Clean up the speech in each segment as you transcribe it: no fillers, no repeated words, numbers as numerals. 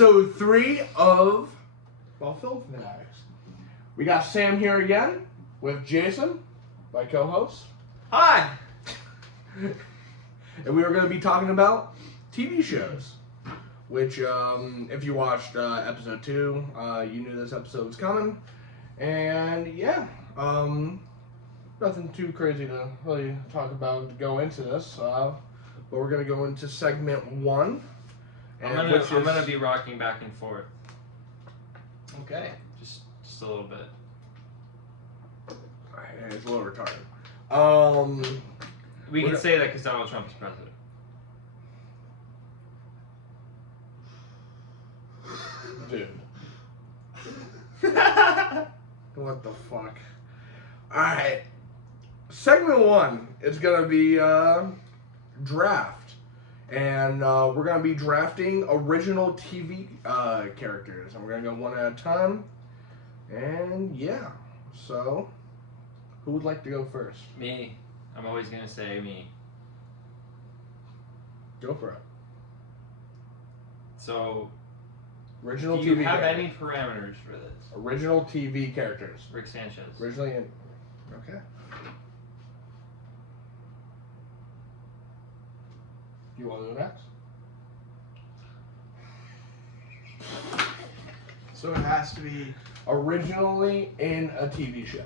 episode 3 of Film Fanatics. We got Sam here again with Jason, my co-host. Hi! And we are going to be talking about TV shows. Which, if you watched episode 2, you knew this episode was coming. And yeah, nothing too crazy to really talk about to go into this. But we're going to go into segment 1. I'm gonna be rocking back and forth. Okay. Just a little bit. It's a little retarded. We can say that because Donald Trump is president. Dude. What the fuck? Alright. Segment 1 is gonna be draft. And we're going to be drafting original TV characters. And we're going to go one at a time. And yeah. So, who would like to go first? Me. I'm always going to say me. Go for it. So, original do you TV have characters. any parameters for this? Original TV characters. Rick Sanchez. Originally in... Okay. You want to go next? So it has to be... Originally in a TV show.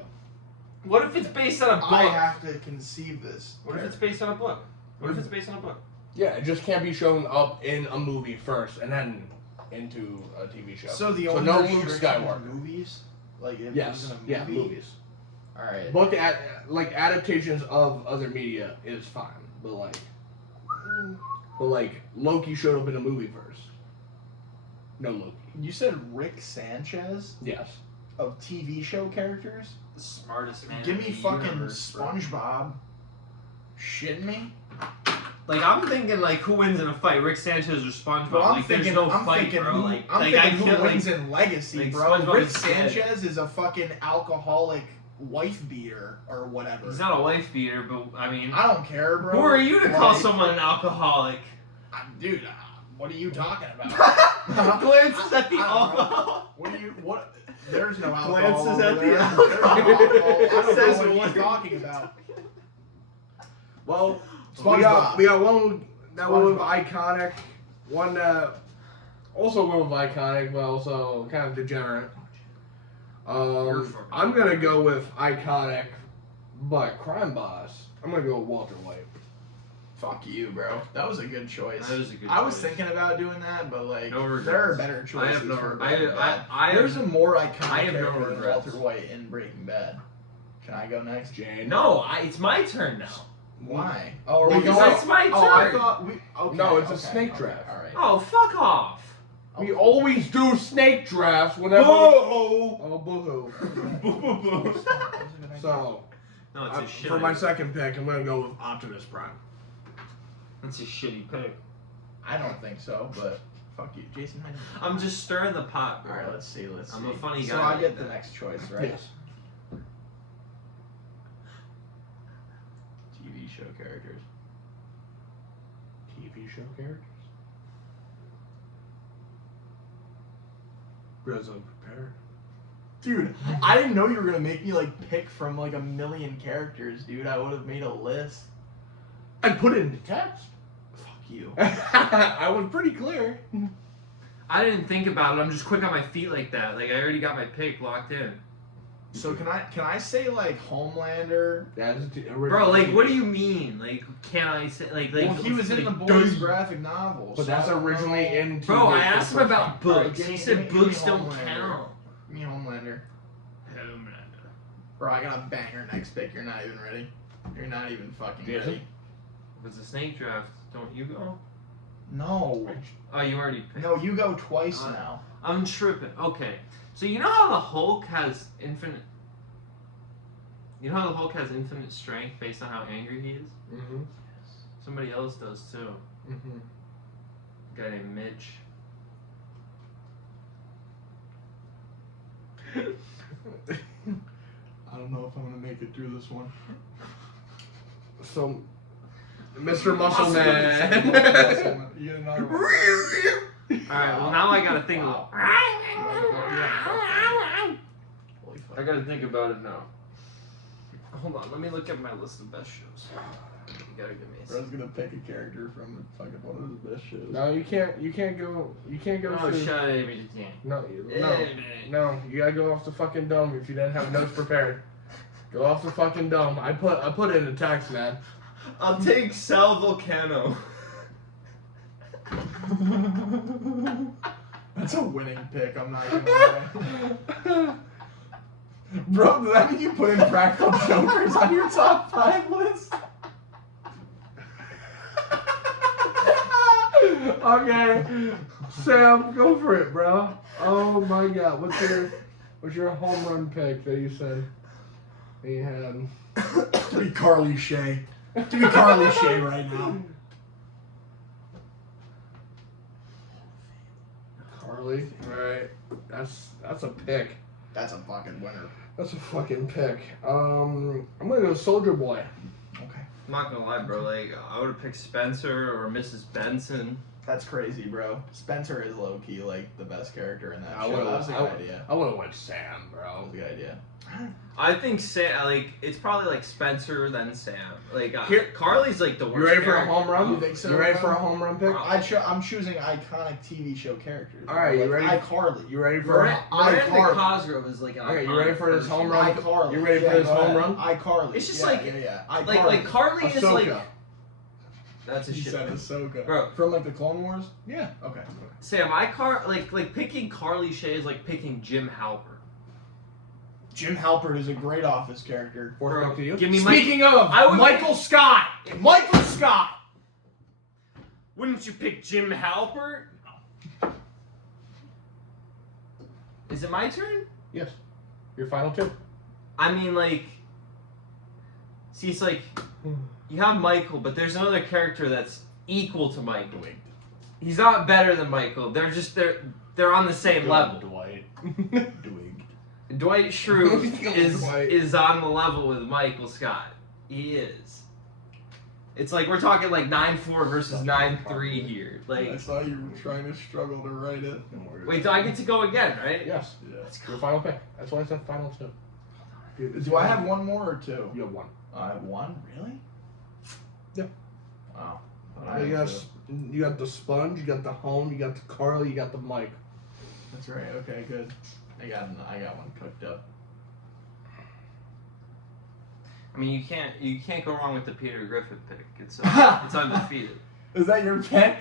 What if it's based on a book? I have to conceive this. What if it's based on a book? What if it's based on a book? Yeah, it just can't be shown up in a movie first and then into a TV show. So the only no Luke restriction Skywalker. is movies? Like if Yes. it was in a Yeah, movie? movies. Alright. Book at like adaptations of other media is fine, but like Loki showed up in a movie first. No Loki. You said Rick Sanchez Yes. of TV show characters? The smartest man. Give in me the fucking universe, bro. SpongeBob. Shitting me? Like I'm thinking, like who wins in a fight, Rick Sanchez or SpongeBob? Bro, I'm like thinking, there's no I'm fight, thinking bro. who, Like I'm like, thinking I who feel wins like, in Legacy, like, bro. SpongeBob Rick is dead. Sanchez is a fucking alcoholic wife beater or whatever. he's not a wife beater, but I mean, I don't care, bro. who are you to call Like, someone an alcoholic? Dude, what are you talking about? Glances at the I don't know. alcohol. What? There's no alcohol. Glances over at the there. alcohol. There's no alcohol. I don't Says know what one. he's talking about. Well, SpongeBob. we got one that one with SpongeBob. iconic, one that also one with iconic, but also kind of degenerate. I'm gonna go with iconic, but crime boss. I'm gonna go with Walter White. Fuck you, bro. That was a good choice. That was a good I was choice. thinking about doing that, but like, No regrets. there are better choices. I have no. for I Breaking Bad. There's There's a more iconic I have no character than regrets. Walter White in Breaking Bad. Can I go next? Jane. no. It's my turn now. Why? Oh, are we Because going? it's my Oh, I turn. thought we. Okay, No, it's a okay, snake okay, draft. All right. Oh, fuck off. We always do snake drafts whenever. Boo! Oh, boo-hoo. Boo! So, No, it's a shit. for my second pick, I'm gonna go with Optimus Prime. That's a shitty pick. I don't think so, but fuck you, Jason. how do you- I'm just stirring the pot, bro. All right, let's see. Let's see. I'm a funny So guy I like get the that. next choice, right? Yes. TV show characters. TV show characters. Bros unprepared. Dude, I didn't know you were gonna make me like pick from like a million characters, dude. I would have made a list. I put it into text. Fuck you. I was pretty clear. I didn't think about it. I'm just quick on my feet like that. Like I already got my pick locked in. So can I say like Homelander? That's Bro, like what do you mean? Like can I say like Well, he was in the like, boys' dude. graphic novel. But so that's I don't originally know. in. Bro, I TV asked him for about first time. books. give He me- said give me books don't Homelander. count. Me Homelander. Bro, I got a banger next pick. You're not even ready. You're not even fucking Jason? ready. If it's a snake draft, don't you go? No. Oh, you already picked. No, you go twice now. I'm tripping. Okay. So you know how the Hulk has infinite... You know how the Hulk has infinite strength based on how angry he is? Mm-hmm. Somebody else does too. Mm-hmm. A guy named Mitch. I don't know if I'm gonna make it through this one. So, Mr. Muscle Man. You get another one. Alright, well now I gotta think of Wow. Holy fuck. I gotta think about it now. Hold on, let me look at my list of best shows. You gotta give me a Bro's second. gonna pick a character from fucking one of his best shows. No, you can't go Oh, through. shut it. No, you gotta go off the fucking dome if you didn't have notes prepared. Go off the fucking dome. I put it in the text, man. I'll take Sal Volcano. That's a winning pick, I'm not gonna lie. Bro, does that mean you put in Practical Jokers on your top 5 list? Okay, Sam, go for it, bro. Oh my God, what's your home run pick that you said that you had? Give me Carly Shay. Give me Carly Shay right now. Carly, right? That's a pick. That's a fucking winner. That's a fucking pick. I'm gonna go Soldier Boy. Okay. I'm not gonna lie, bro. Like, I would have picked Spencer or Mrs. Benson. That's crazy, bro. Spencer is low key like the best character in that I show. would've- That was a I good would- idea. I would have went Sam, That bro. was a good idea. I think it's probably like Spencer then Sam. Like Here- Carly's like the worst. You ready for a character. home run? You think so, You ready for bro? a home run pick? I'm choosing iconic TV show characters. All right, you ready? iCarly. You ready for? Miranda Cosgrove is like an Okay, you iconic ready for this person. home run? iCarly. You ready for this go home ahead. run? iCarly. It's just yeah, like- yeah. Like Carly is like Ahsoka. that's a He shit. said Ahsoka. Bro. From like the Clone Wars? Yeah. Okay. Sam, like picking Carly Shay is like picking Jim Halpert. Jim Halpert is a great Office character. Fourth Bro, pick to you. give me Speaking of, I would- Michael Scott! Michael Scott! Wouldn't you pick Jim Halpert? Is it my turn? Yes. Your final two. I mean, like, see, it's like you have Michael, but there's another character that's equal to Michael. He's not better than Michael. They're on the same level. Dwight. Dwight Schrute Dwight. is on the level with Michael Scott. He is. It's like we're talking like 9-4 versus 9-3 here. I Like, saw you were trying to struggle to write it. wait, do I get to go again, right? Yes. Yeah. Your final pick. That's why I said final two. Dude, Do I have one more or two? You have one. I have one? Really? Yeah. Wow. You got the Sponge, you got the Home, you got the Carly, you got the Mike. That's right. Okay, good. I got one cooked up. I mean, you can't go wrong with the Peter Griffin pick. It's undefeated. Is that your pick?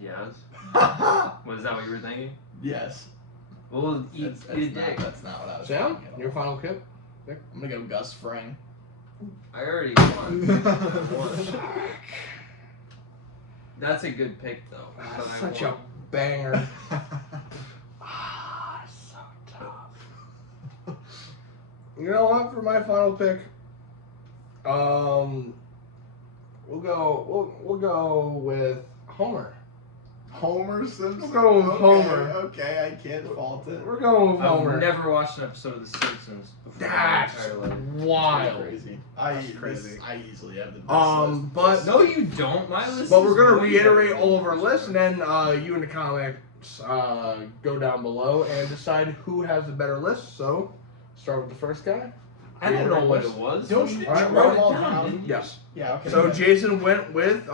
Yes. Was that what you were thinking? Yes. Well, eat a dick. That's not what I was Sam, thinking. your final pick? I'm gonna go Gus Fring. I already won. That's a good pick, though. but I Such won. a banger. So tough. You know what? For my final pick, we'll go with Homer. Homer Simpson. We'll go with Homer. Okay, I can't fault it. We're going with Homer. I've never watched an episode of The Simpsons before. That's my entire life. wild. Crazy. That's crazy. I easily have the best list. But No, you don't. My list. But we're is gonna way reiterate better. all of our lists, and then you in the comments go down below and decide who has the better list. So, start with the first guy. I don't know what it List. was. Don't you All right, write well, them all down, down? didn't you? Yes. Yeah, okay. So good. Jason went with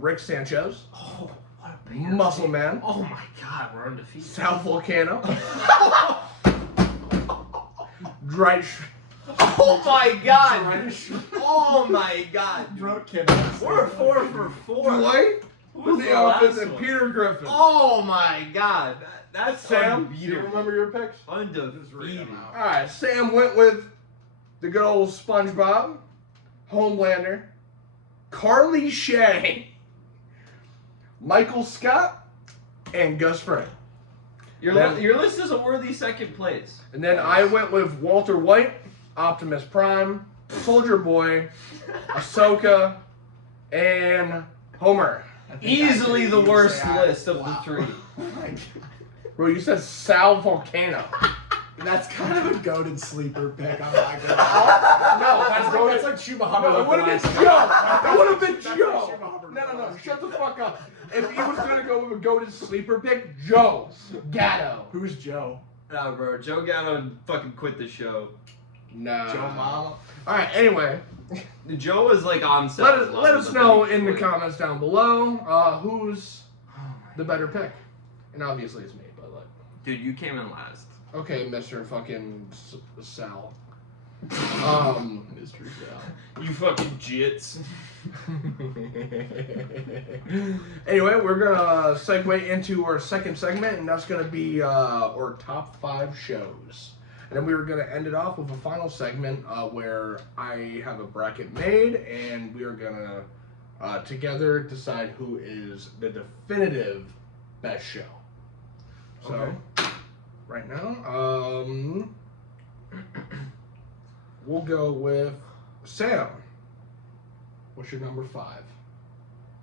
Rick Sanchez, Oh, what a banger. Muscle Man, Oh my God, we're undefeated. South Volcano, Dwight. Oh my God. Oh my God. Bro, kidnapped. We're 4 for 4. Dwight Who was was the the last opposite, one? Peter Griffin. Oh my God. That's Sam, do you unbeatable. remember your picks? Undefeated. All right, Sam went with the good old SpongeBob, Homelander, Carly Shay, Michael Scott, and Gus Fring. Your Then- your list is a worthy second place. And then I went with Walter White, Optimus Prime, Soldier Boy, Ahsoka, and Homer. I think Easily I the could worst say I- list of the Wow. 3. Bro, you said Sal Volcano. That's kind of a goated sleeper pick. I'm not gonna lie. No, that's like Chuba Hubbard. No, it would have been last Joe. time. It would have been That's like Joe. Chuba Hubbard No, last shut the fuck up. if he was gonna go with a goated sleeper pick, Joe Gatto. Who's Joe? Nah, bro. Joe Gatto fucking quit the show. Nah. Joe Mama. All right. Anyway, Joe was like on set. let us know in the comments down below who's the better pick, and obviously it's me. But like, dude, you came in last. okay, Mr. Fucking Sal. Mr. Sal. You fucking jits. Anyway, we're gonna segue into our second segment, and that's gonna be our top 5 shows. And then we were gonna end it off with a final segment where I have a bracket made, and we are gonna together decide who is the definitive best show. So, Okay. right now, we'll go with Sam. What's your number 5?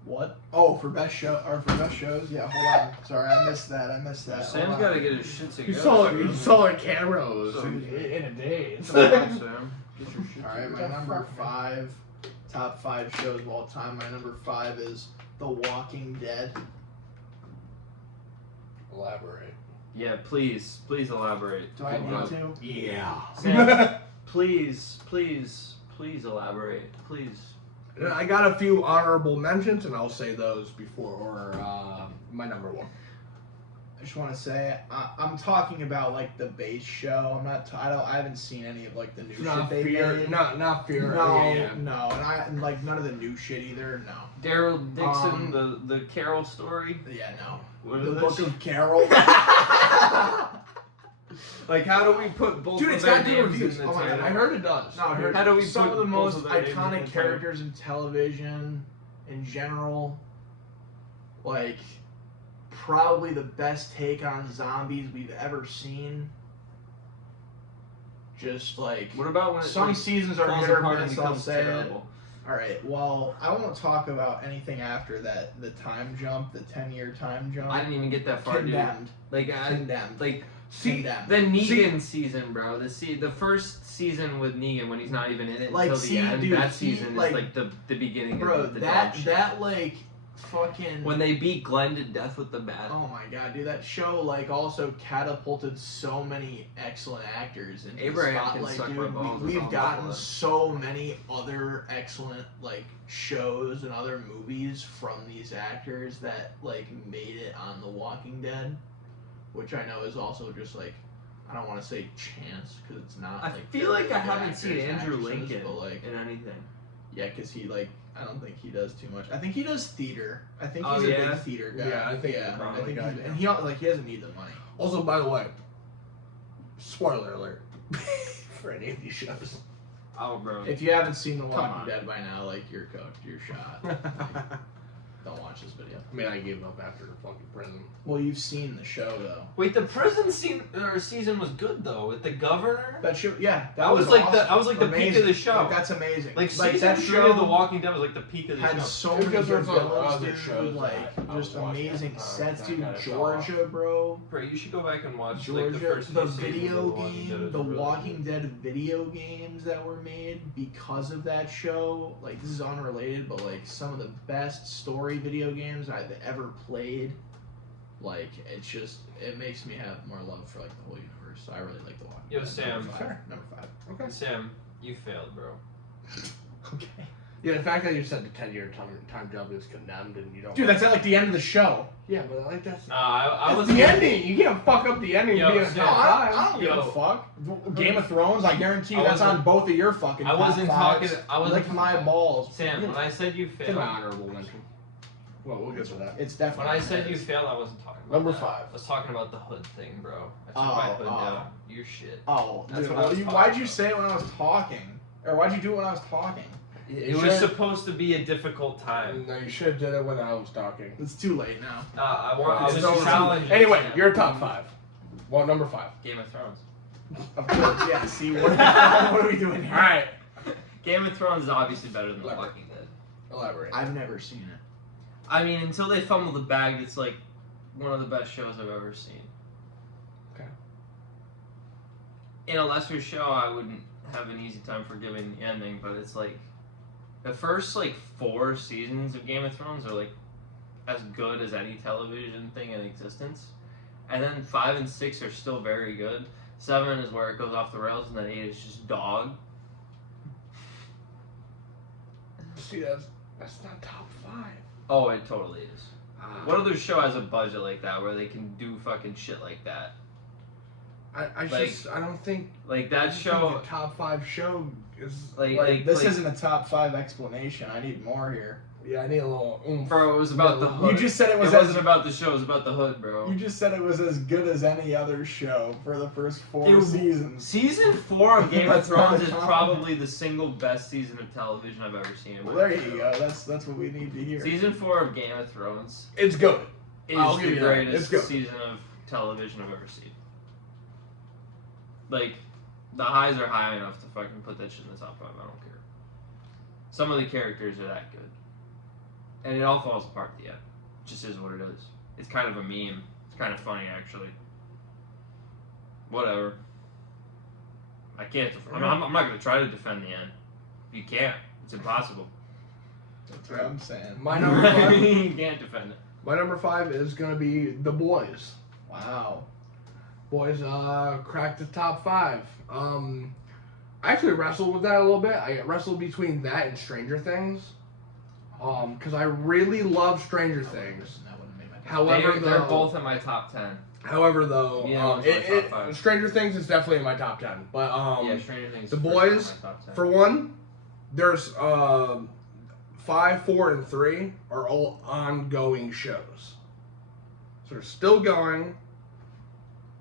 What? Oh, for best show or for best shows? Yeah, hold on. Sorry, I missed that. Sam's got to get his shit You together. saw it cameras So- in a day. Come on, Sam. Get your shit All right, my together. number 5, top 5 shows of all time. My number 5 is The Walking Dead. Elaborate. Yeah, please elaborate. Do I need to? Yeah. Sam, please elaborate, please. I got a few honorable mentions, and I'll say those before my number 1. I just want to say I'm talking about like the base show. I'm not. I haven't seen any of like the new Not shit they fear. made. Not fear. No, Yeah. no, and like none of the new shit either. No. Daryl Dixon, the Carol story. Yeah, no. What The is Book this? of Carol. Like, how do we put both Dude, of it's their got good names reviews. in the Oh my God, title? I heard it does. No, I heard How do we some put of the both most of their names in the iconic title? characters in television in general. Like, probably the best take on zombies we've ever seen. Just like What about when it some like, seasons are falls hit or apart and miss, I'll becomes say it. terrible? All right. Well, I won't talk about anything after that. The time jump, the 10-year time jump. I didn't even get that far, Condemned. dude. Condemned. Like See, Condemned. the Negan season, bro. The first season with Negan when he's not even in it Like, until see, the end. dude, that he, season like- is like the beginning Bro, of the that dog shit. that like fucking When they beat Glenn to death with the bat. Oh my god, dude! That show like also catapulted so many excellent actors into Abraham the can spotlight, suck my dude. balls We've with all gotten that. so many other excellent like shows and other movies from these actors that like made it on The Walking Dead, which I know is also just like I don't want to say chance because it's not. I like feel like I good haven't seen actors and Andrew actresses, Lincoln but like in anything. yeah, because he like I don't think he does too much. I think he does theater. I think Oh, he's a yeah? big theater guy. Yeah, I think yeah, he's I probably think a guy, he's, yeah. and he like he doesn't need the money. Also, by the way, spoiler alert for any of these shows. Oh, bro. If you haven't seen The on. Walking Dead by now, like you're cooked, you're shot. Don't watch this video. I mean, I gave up after the fucking prison. Well, you've seen the show though. Wait, the prison season was good though with the governor. That show, yeah, That was like awesome. the the peak of Amazing. the show. Like, that's amazing. Like season that 3 show of The Walking Dead was like the peak of the had show. so It's many because good there's villains, other dude. shows Like that I was just watching amazing at the time sets, that dude. kinda fell off. Georgia, bro. Bro, you should go back and watch like the Georgia, first the few seasons video of The Walking Dead. game, It's the really Walking Dead video games that were made because of that show. Like this is unrelated, but like some of the best story video games I've ever played. Like it's just it makes me have more love for like the whole universe. So I really like The Walking Yo, Dead. Sam. Number five. Okay. Sam, you failed, bro. Okay. Yeah, the fact that you said the 10-year time jump is condemned and you don't. Dude, that's at like the end of the show. Yeah, but like that's. I That's was the ending. You can't fuck up the ending. Yo, and be a Sam. No, top I five. don't give a Yo. fuck. Game of Thrones, I guarantee you I that's on wasn't- both of your fucking I top wasn't fives. talking. I wasn't. Lick my balls. Sam, when I said you It's an failed, honorable mention. Well, we'll get to that. It's when definitely I said you failed, I wasn't talking about Number that. 5. I was talking about the hood thing, bro. I took Oh, my hood oh. down. Your shit. Oh, That's dude, what I was why'd talking you about. say it when I was talking? Or why'd you do it when I was talking? It was supposed to be a difficult time. No, you should have did it when I was talking. It's too late now. I It's was over. challenging. Anyway, Sam. you're top 5. Well, number 5. Game of Thrones. Of course, yeah. See, what are we doing here? All right. Game of Thrones is obviously better than The Elaborate. Walking Dead. Elaborate. I've never seen it. I mean, until they fumble the bag, it's like one of the best shows I've ever seen. Okay. In a lesser show, I wouldn't have an easy time forgiving the ending, but it's like the first like 4 seasons of Game of Thrones are like as good as any television thing in existence. And then 5 and 6 are still very good. 7 is where it goes off the rails, and then 8 is just dog. See, that's not top 5. Oh, it totally is. What other show has a budget like that where they can do fucking shit like that? I don't think Like that I show. think the top 5 show is This isn't a top 5 explanation. I need more here. yeah. I need a little oomph. Bro, it was about the hood. You just said it was. It wasn't about the show. It was about the hood, bro. You just said it was as good as any other show for the first 4 seasons. Season 4 of Game of That's not Thrones a is compliment. probably the single best season of television I've ever seen. In my Well, there life. you go. That's what we need to hear. Season 4 of Game of Thrones It's good. is I'll give the you that. It's greatest good. season of television I've ever seen. Like, the highs are high enough to fucking put that shit in the top 5. I don't care. Some of the characters are that good. And it all falls apart at the end. It just is what it is. It's kind of a meme. It's kind of funny, actually. Whatever. I can't. I'm not going to try to defend the end. You can't. It's impossible. That's what I'm saying. My number 5. You can't defend it. My number 5 is gonna be The Boys. Wow. Boys cracked the top 5. I actually wrestled with that a little bit. I wrestled between that and Stranger Things. Because I really love Stranger Things. That wouldn't make my top. However, They're though, both in my top 10. However, though, Yeah, it's my top 5. Stranger Things is definitely in my top 10. But Yeah, Stranger Things. The is Boys, in my top 10. for one, there's 5, 4, and 3 are all ongoing shows. So they're still going.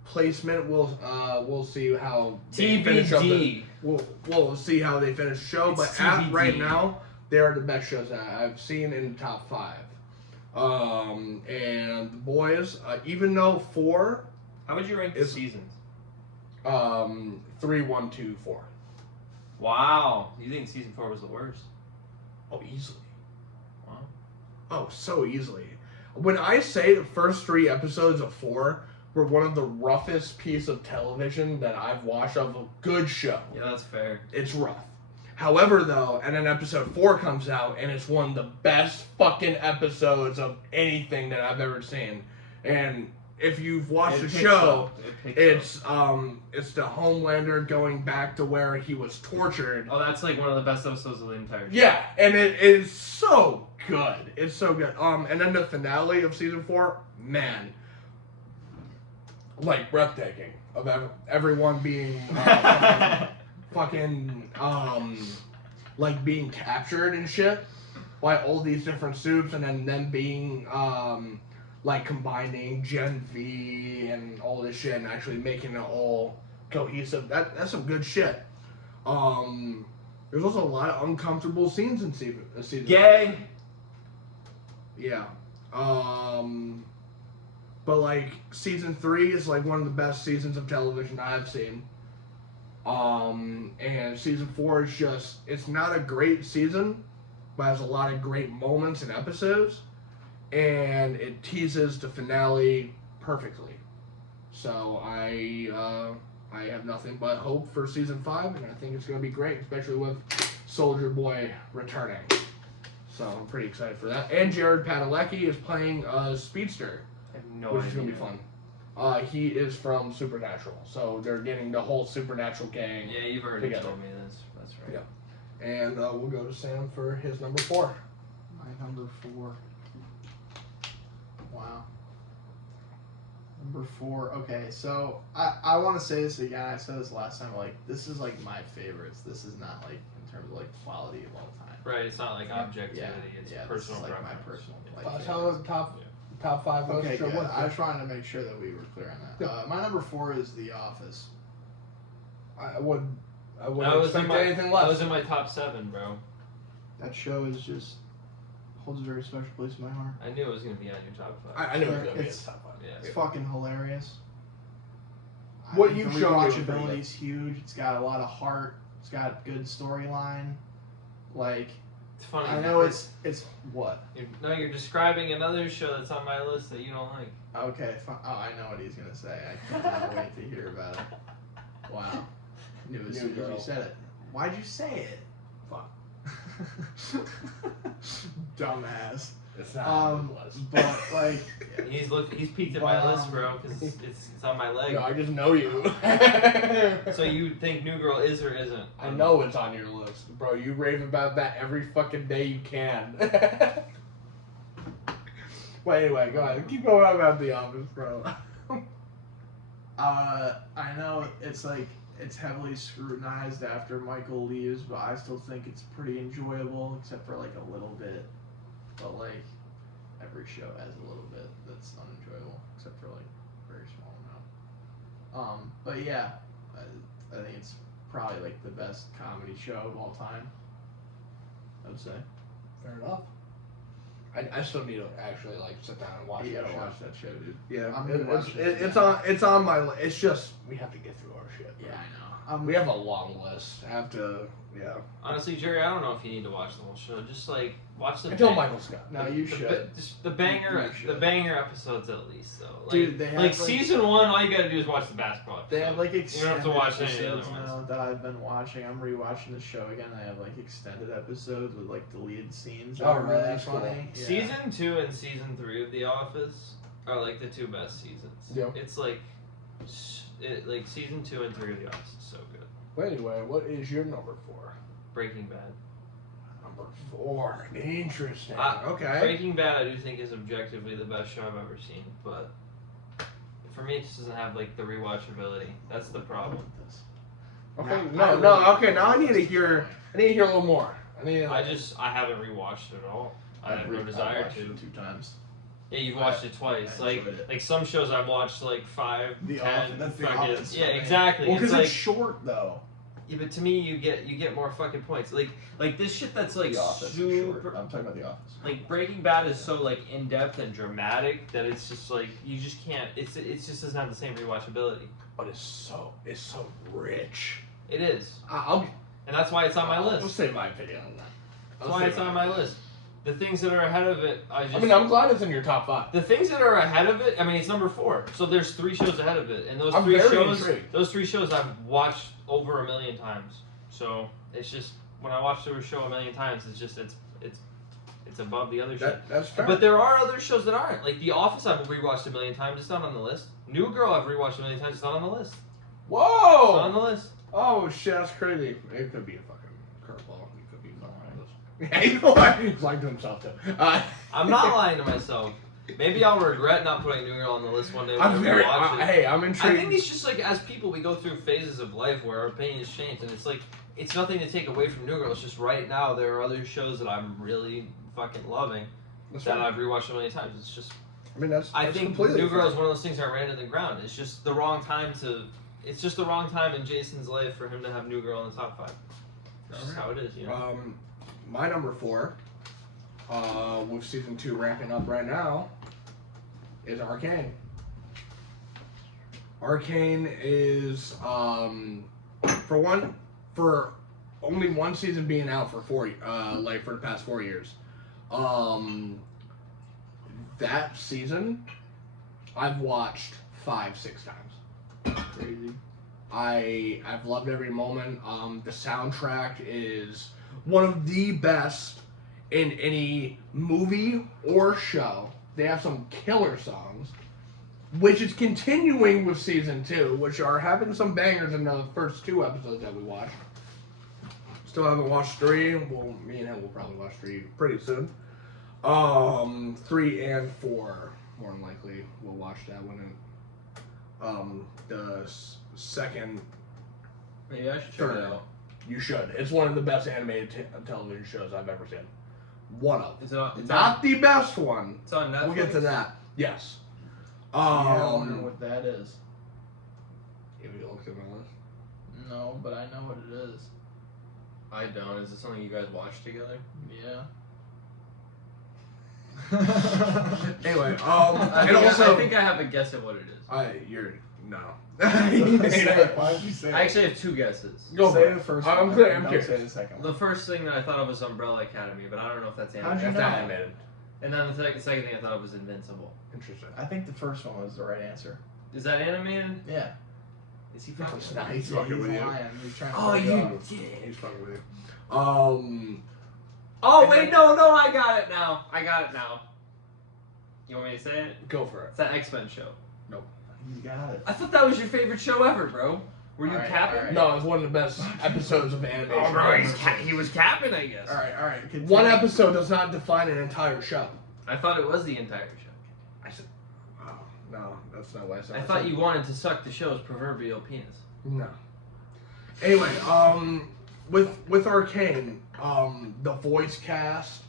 Placement, we'll see how they finish up TBD. we'll see how they finish the show. It's But TBD. right now, they are the best shows that I've seen in the top 5. And The Boys, even though 4, How would you rank the It's- seasons? 3, 1, 2, 4. Wow. You think season 4 was the worst? Oh, easily. Wow. Oh, so easily. When I say the first 3 episodes of 4 were one of the roughest piece of television that I've watched of a good show, Yeah, that's fair. it's rough. However, though, and then episode 4 comes out, and it's one of the best fucking episodes of anything that I've ever seen. And if you've watched the It picks show, up. It picks it's the Homelander going back to where he was tortured. up. Oh, that's like one of the best episodes of the entire show. Yeah, and it is so good. It's so good. And then the finale of season 4, man, like breathtaking. Of everyone being fucking like being captured and shit by all these different soups, and then them being like combining Gen V and all this shit and actually making it all cohesive. That's some good shit. There's also a lot of uncomfortable scenes in season. Gay. Yeah. But like season 3 is like one of the best seasons of television I've seen. And season 4 is just, it's not a great season, but has a lot of great moments and episodes, and it teases the finale perfectly. So I have nothing but hope for season 5, and I think it's going to be great, especially with Soldier Boy returning. So I'm pretty excited for that. And Jared Padalecki is playing Speedster, I have no which idea. is going to be fun. He is from Supernatural, so they're getting the whole Supernatural gang. Yeah, you've already Together. told me this. That's right. Yeah. And we'll go to Sam for his number 4. My number 4. Wow. Number 4. Okay, so I want to say this again. I said this last time. Like, this is like my favorites. This is not like in terms of like quality of all time. Right, it's not like objectivity, it's This personal is like my preference. personal. Yeah. Like, Tell us top 5. Okay, sure, good. what? I just wanted to make sure that we were clear on that. My number 4 is The Office. I wouldn't That was, in expect my, anything that less. was in my top 7, bro. That show is just holds a very special place in my heart. I knew it was going to be on your top 5. I knew it was going to be in It's- the top 5. Yeah. It's fucking hilarious. I What think you the showed me was pretty rewatchability good. is huge. It's got a lot of heart. It's got good storyline. Like, It's funny. I know it's what? You're describing another show that's on my list that you don't like. Okay, fine. Oh, I know what he's gonna say. I cannot wait to hear about it. Wow. Knew as soon as girl. you said it. Why'd you say it? Fuck. Dumbass. It's not on the list. But like, He's peeked at my list, bro, because it's on my leg. No, I just know you. So you think New Girl is or isn't? I know it's on your list, bro. You rave about that every fucking day you can. Well, anyway, go ahead. Keep going on about The Office, bro. I know it's like it's heavily scrutinized after Michael leaves, but I still think it's pretty enjoyable, except for like a little bit. But like every show has a little bit that's unenjoyable, except for like a very small amount. But yeah, I think it's probably like the best comedy show of all time. I would say. Fair enough. I still need to actually like sit down and watch. You that gotta show. watch that show, dude. Yeah, I'm gonna watch it. it's on my list. It's just we have to get through our shit. Yeah, I know. We have a long list. I have to. Yeah. Honestly, Jerry, I don't know if you need to watch the whole show. Just like watch the. Until Michael Scott. No, you should. Just the banger episodes at least, though. Like, Dude, they have like season 1, all you gotta do is watch the basketball episode. They have like extended you don't have to watch any episodes other ones. now that I've been watching. I'm rewatching the show again. They have like extended episodes with like deleted scenes. That Oh, are really? really That's cool. funny. Yeah. Season 2 and season 3 of The Office are like the two best seasons. Yeah. It's like season 2 and 3 of The Office is so good. Well, anyway, what is your number 4? Breaking Bad. Number 4. Interesting. Uh, Okay. Breaking Bad, I do think is objectively the best show I've ever seen, but for me, it just doesn't have like the rewatchability. That's the problem. Okay. No, No. Okay. Now I need to hear. I need to hear a little more. I haven't rewatched it at all. I have no desire to. 2 times. Yeah, you've watched it twice. I Like enjoyed it. like some shows I've watched like 5, The 10, Office. That's The fucking- Office. yeah, for me. exactly. Well, It's because like it's short though. yeah, but to me you get more fucking points. Like this shit that's like The Office is super. short. I'm talking about The Office. Like Breaking Bad is so like in depth and dramatic that it's just like you just can't. It just doesn't have the same rewatchability. But it's so rich. It is, I'll and that's why it's on my I'll list. say my opinion on that. That's why it's on my list. The things that are ahead of it, I'm glad it's in your top 5. The things that are ahead of it, I mean, it's number 4. So there's 3 shows ahead of it, and those I'm 3 very shows, intrigued. those 3 shows I've watched over 1 million times. So it's just when I watch a show 1 million times, it's above the other shit. That's fair. But there are other shows that aren't. Like The Office, I've rewatched 1 million times. It's not on the list. New Girl, I've rewatched 1 million times. It's not on the list. It's not on Whoa! the list. Oh shit, that's crazy. It could be a fucking curveball. It could be fucking. He's lying to himself too. I'm not lying to myself. Maybe I'll regret not putting New Girl on the list one day when I'm we very. watch it. Hey, I'm I intrigued. think it's just like as people, we go through phases of life where our opinions change, and it's like it's nothing to take away from New Girl. It's just right now there are other shows that I'm really fucking loving That's that fine. I've rewatched so many times. It's just I mean, that's I think completely New Girl fair. is one of those things I ran to the ground. It's just the wrong time to. It's just the wrong time in Jason's life for him to have New Girl in the top 5. That's just how it is, you know. My number 4, with season 2 ramping up right now, is Arcane. Arcane is for only one season being out for for the past 4 years. That season, I've watched 5-6 times. Crazy. I've loved every moment. The soundtrack is one of the best in any movie or show. They have some killer songs, which is continuing with season 2, which are having some bangers in the first 2 episodes that we watched. Still haven't watched 3. Well, me and him will probably watch 3 pretty soon. 3 and 4, more than likely, we'll watch that one. The second. Maybe I should check Third. it out. You should. It's one of the best animated television shows I've ever seen. One of. Is it on, Not the best one. It's on Netflix. We'll get to that. Yes. Yeah, I wonder what that is. Have you looked at my list? No, but I know what it is. I don't. Is it something you guys watch together? Yeah. Anyway, I and also, think I have a guess at what it is. you're no. Why did you say I actually have 2 guesses. Go say for it. the first I'm one. clear, I'm Don't curious. say the second one. The first thing that I thought of was Umbrella Academy, but I don't know if that's How'd you animated. know? That's animated. And then the second thing I thought of was Invincible. Interesting. I think the first one was the right answer. Is that animated? Yeah. Is he No, fucking? it's not. He's Yeah, fucking with you. lying. He's trying to Oh, play you off. did. He's fucking with you. Oh And wait, then- no, I got it now. You want me to say it? Go for it. It's that X-Men show. You got it. I thought that was your favorite show ever, bro. Were you Alright, capping? alright. No, it's one of the best episodes of animation. Oh, bro, I've ever seen. he was capping, I guess. All right. Continue. One episode does not define an entire show. I thought it was the entire show. I said, oh, no, that's not what I said. I thought you wanted to suck the show's proverbial penis. No. Anyway, with Arcane, the voice cast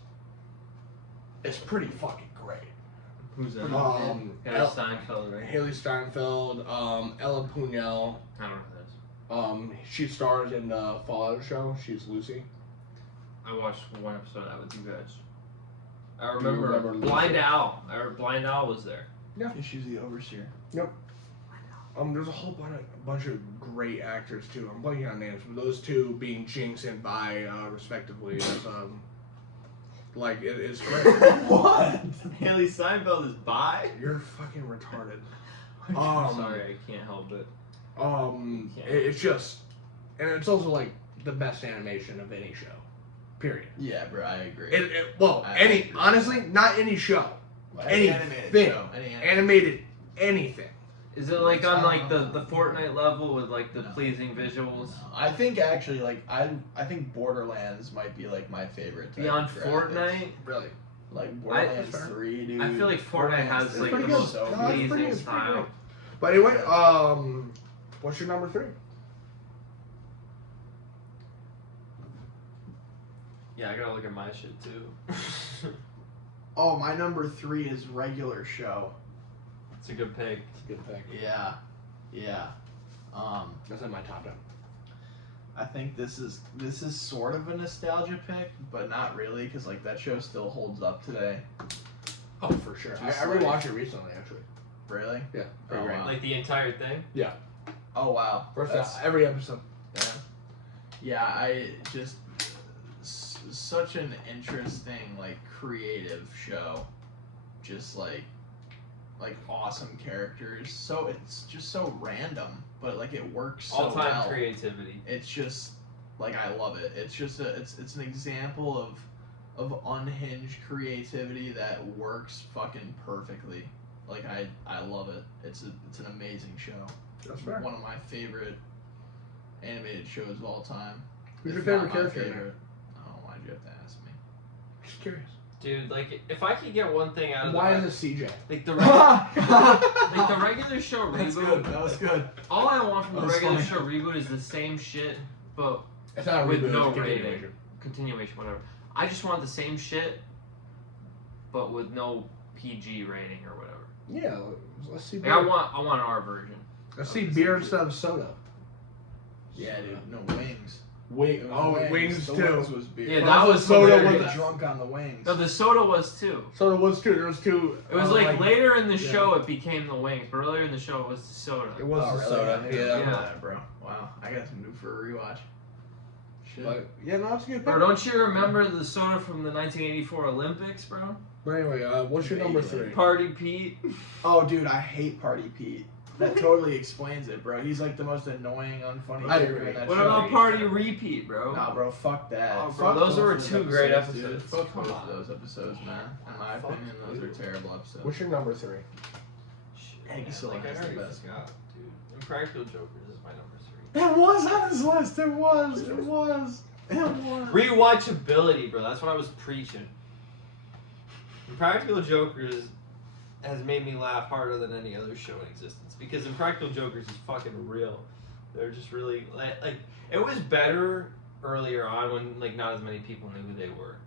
is pretty fucking great. Who's that? Haley Steinfeld, right? Haley Steinfeld, Ella Punel. I don't know who that is. She stars in the Fallout show. She's Lucy. I watched one episode of that with you guys. I Do you remember remember Blind Lucy? Owl. Blind Owl was there. She's the overseer. There's a whole bunch of great actors too. I'm blanking on names, but those two being Jinx and Vi, respectively, is it's great. What? Haley Steinfeld is bi? You're fucking retarded. I'm sorry, I can't help it. It's just, and it's also like the best animation of any show. Period. Yeah, bro, I agree. I agree. Honestly, not any show. Any anything. animated show. Any Animated anything. Is it like on like the Fortnite level with like the pleasing visuals? I think actually, like I think Borderlands might be like my favorite. type Beyond of graphics. Fair? Really. Like Borderlands That's fair. 3, dude. I feel like Fortnite has It's like pretty the good. most No, it's pretty- pleasing it's pretty style. good. But anyway, what's your number 3? Yeah, I gotta look at my shit too. Oh, my number 3 is regular show. It's a good pick. It's a good pick. Yeah. That's in my top 10. I think this is sort of a nostalgia pick, but not really, because like that show still holds up today. Oh, for sure. I Just rewatched it recently, actually. Really? Yeah. Oh, Pretty great. wow. Like the entire thing? Oh wow. First, That's- every episode. Yeah, I just such an interesting, like, creative show. Just like awesome characters. So it's just so random, but like it works so All-time well. creativity. It's just like I love it. It's just it's an example of unhinged creativity that works fucking perfectly. Like I love it. It's an amazing show. That's fair. One of my favorite animated shows of all time. Who's your If not favorite my character in favorite. Oh, why'd you have to ask me? Just curious. Dude, like if I could get one thing out of Why the is it CJ? like the like the regular show That's reboot. good. That was good. All I want from the That was regular funny. show reboot is the same shit, but It's not a with reboot, no it's a rating. continuation. Continuation, whatever. I just want the same shit, but with no PG rating or whatever. Yeah, let's see. Like I want our version. Let's see beer instead of soda. Yeah, dude. No wings. Wings. It was Oh, wings The too. wings was beer. Yeah, Well, that was soda hilarious. was drunk on the wings. No, the soda was too. Soda was too. There was two. It was like later in the yeah. show it became the wings, but earlier in the show it was the soda. It was Oh, the really? soda. I didn't Yeah. know Yeah. that, bro. Wow, I got some new for a rewatch. Shit. But yeah, no, it's a good. Bro, pick. don't you remember the soda from the 1984 Olympics, bro? But anyway, what's your number 3? Party Pete. Oh, dude, I hate Party Pete. That totally explains it, bro. He's like the most annoying, unfunny I character agree. in that What show. about Party Repeat, bro? Nah, bro, fuck that. Oh, bro, Fuck those both were of two those great dude. episodes. Fuck Come both on. of those episodes, man. In my Fuck opinion, those you. are terrible episodes. What's your number 3? Excellent. Like I already Best. forgot, dude. Impractical Jokers is my number 3. It was on his list. It was. Rewatchability, bro. That's what I was preaching. Impractical Jokers has made me laugh harder than any other show in existence because Impractical Jokers is fucking real. They're just really like it was better earlier on when like not as many people knew who they were.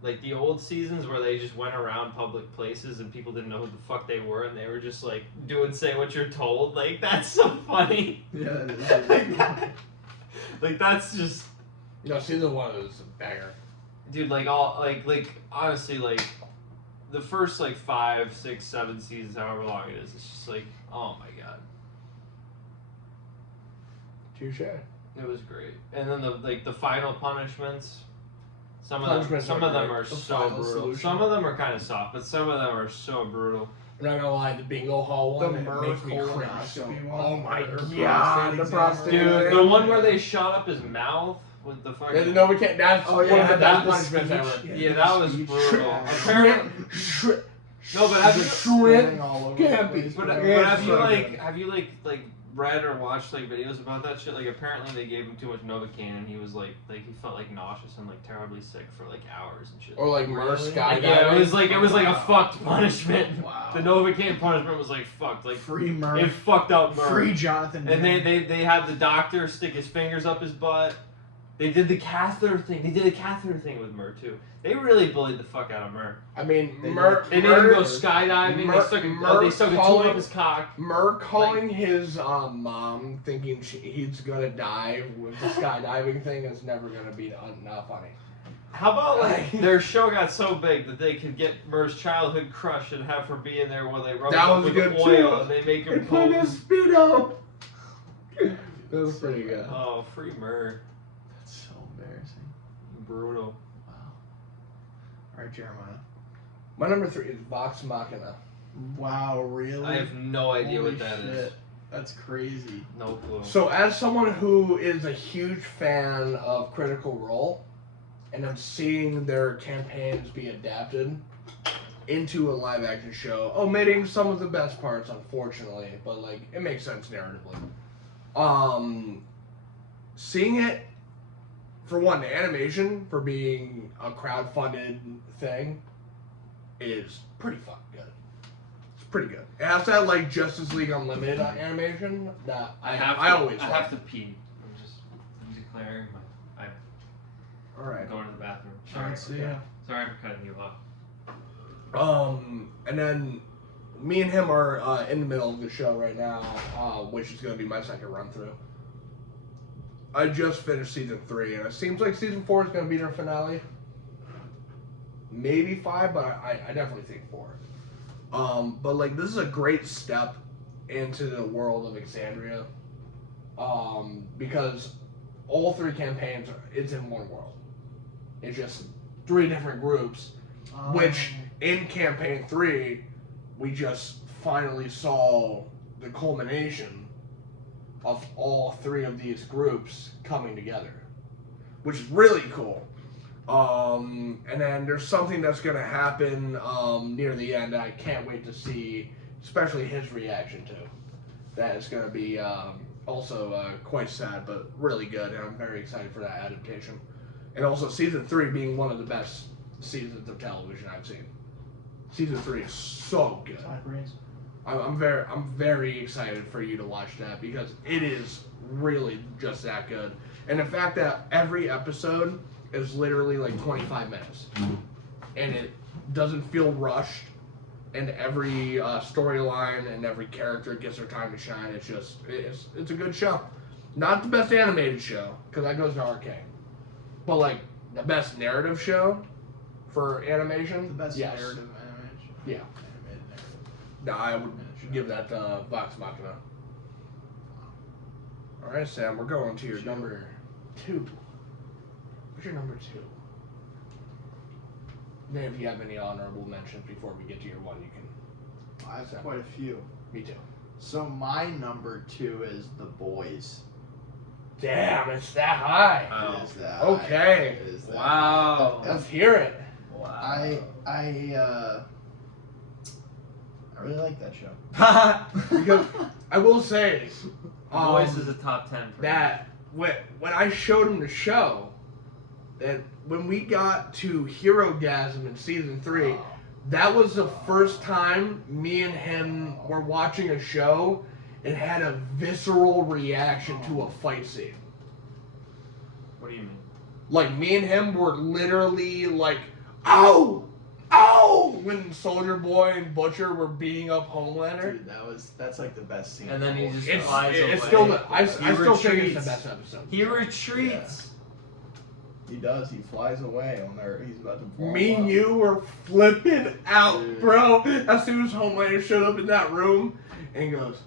Like the old seasons where they just went around public places and people didn't know who the fuck they were and they were just like say what you're told. Like that's so funny. Yeah, it is. Like that's just No, season 1 was a banger. dude, like all like honestly, like the first like 5, 6, 7 seasons, however long it is, it's just like, oh my god, Touche. it was great. And then the final punishments, some of Punishments them are are great. The so final brutal. solution. Some of them are kind of soft, but some of them are so brutal. I'm not gonna lie, the bingo hall one The it makes me Merc cringe. colonoscopy So, one. oh my Or god, the prostate prostate. Dude, exam. the one where they shot up his mouth with the Yeah, fucking. no, we can't. That's Oh, one yeah, of the that best was punishments speech. ever. Yeah, that was Speech. brutal. Shrimp. Apparently, no, but have you? Spinning all over the Campy. place, But, bro. but Yeah, have it's you so like good. have you like read or watched like videos about that shit? Like apparently they gave him too much Novocaine and he was like he felt like nauseous and like terribly sick for like hours and shit. Or like Mer Really? skydiving. Yeah, it was like a Wow. fucked punishment. Wow. The Novocaine punishment was like fucked. Like Free Murph. it fucked up Murph. Free Jonathan. And Mann. they had the doctor stick his fingers up his butt. They did the catheter thing. They did a catheter thing with Murr too. They really bullied the fuck out of Murr. I mean, They Mer. They made him go Mer, skydiving. Murr- They stuck a tube calling- up his cock. Mer calling his mom, thinking he's gonna die with the skydiving thing, is never gonna be not funny. How about like their show got so big that they could get Murr's childhood crush and have her be in there while they rub That him up was with good, oil too. and they make They him put pose. his speedo. That was pretty good. Oh, free Murr. That's so embarrassing. Brutal. Wow. All right, Jeremiah. My number 3 is Vox Machina. Wow, really? I have no idea Holy what that is. shit. That's crazy. No clue. So, as someone who is a huge fan of Critical Role, and I'm seeing their campaigns be adapted into a live action show, omitting some of the best parts, unfortunately, but like it makes sense narratively. Seeing it, for one, the animation for being a crowd-funded thing is pretty fucking good. It's pretty good. It has that like Justice League Unlimited animation that I always I like. have to pee. I'm declaring my. All right. I'm going to the bathroom. Alright, Sorry. see ya. Sorry for cutting you off. And then me and him are in the middle of the show right now, which is going to be my second run through. I just finished season 3, and it seems like season 4 is going to be their finale. Maybe 5, but I definitely think 4. But like this is a great step into the world of Exandria, because all 3 campaigns it's in one world. It's just 3 different groups. Which, in campaign 3, we just finally saw the culmination of all 3 of these groups coming together, which is really cool. And then there's something that's going to happen near the end that I can't wait to see, especially his reaction to. That is going to be also quite sad, but really good, and I'm very excited for that adaptation. And also season 3 being one of the best seasons of television I've seen. Season 3 is so good. I'm very excited for you to watch that because it is really just that good. And the fact that every episode is literally like 25 minutes, and it doesn't feel rushed, and every storyline and every character gets their time to shine. It's a good show. Not the best animated show because that goes to Arcane, but like the best narrative show for animation. The best yes. narrative animation. Yeah. Animated narrative. No, I would give that Vox Machina. All right, Sam, we're going to your number 2. What's your number 2? Then if you have any honorable mentions before we get to your 1, you can. I have quite a few. Me too. So my number 2 is The Boys. Damn, it's that high. Wow. It is that. Okay. It is that. Wow. Let's hear it. Wow. I really like that show. Because I will say, Boys is a top 10 for that when I showed him the show, that when we got to Hero-gasm in season 3, that was the first time me and him were watching a show and had a visceral reaction to a fight scene. What do you mean? Like, me and him were literally like, ow! Ow! When Soldier Boy and Butcher were beating up Homelander. Dude, that's like the best scene. And then he just It's flies away. still I still think it's retreats. the best episode. He retreats. He does. He flies away when he's about to blow Me up. and you were flipping out, Dude. bro. As soon as Homelander showed up in that room, and he goes,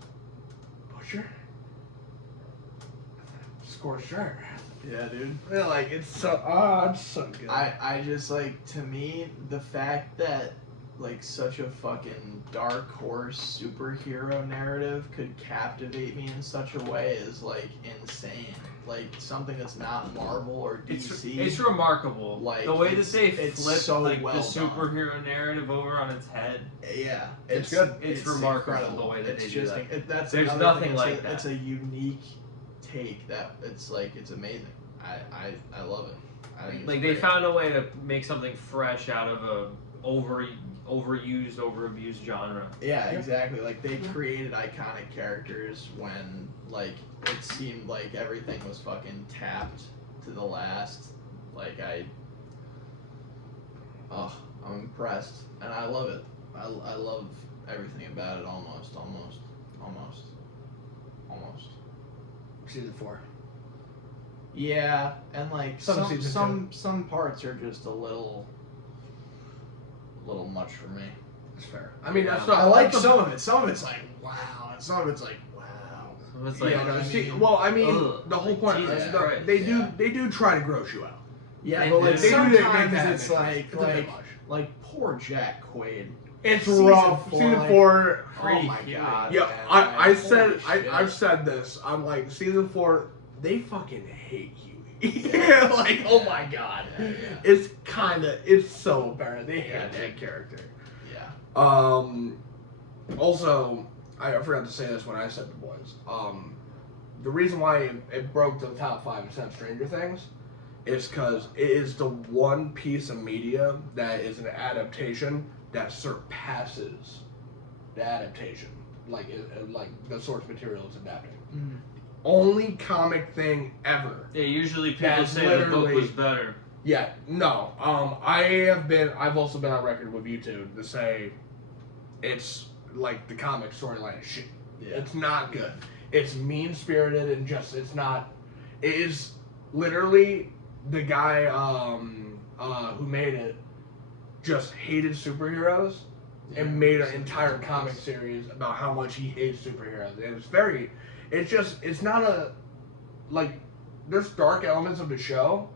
Butcher? Scorched earth. Yeah, dude. Yeah, like, it's so good. I just like, to me, the fact that like such a fucking dark horse superhero narrative could captivate me in such a way is like insane. Like something that's not Marvel or DC. It's remarkable. Like, the way that it's- they it's flip so like well the done. superhero narrative over on its head. Yeah, It's good. It's remarkable incredible. the way that it's they do just, that. That's There's another nothing thing. like that. It's a unique take that it's like it's amazing. I love it. I think it's Like they great. found a way to make something fresh out of a overused, overabused genre. Yeah, exactly. Like they created iconic characters when like it seemed like everything was fucking tapped to the last. Like I'm impressed and I love it. I love everything about it almost. Season 4. Yeah, and like Season some parts are just a little much for me. That's fair. I mean, Yeah. that's not. I like that's some of it. Some of it's like wow, and some of it's like wow. So it's You like, know, what I see, mean? well, I mean, Ugh. the whole Like, point Jesus is Christ. they do try to gross you out. Yeah, They but like do. They do make sometimes that it's happen. like It's a bit much. like poor Jack Quaid. It's Season rough. 4, Season like- 4. Oh Pretty my human. god. Yeah, man, I like, said holy shit. I've said this. I'm like season 4. They fucking hate Huey. Like, oh my god. Yeah. It's so apparent they hate Yeah, that character. Yeah. Also, I forgot to say this when I said The Boys. The reason why it broke the top 5 instead of Stranger Things is because it is the one piece of media that is an adaptation that surpasses the adaptation, like the source material it's adapting. Mhm. Only comic thing ever. yeah, usually people That's say the book literally- was better. Yeah, no. I've also been on record with YouTube to say it's like the comic storyline is shit. Yeah. It's not good. It's mean spirited and just it's not. It is literally the guy who made it just hated superheroes and made an entire comic series about how much he hates superheroes. And it's not a like. There's dark elements of the show,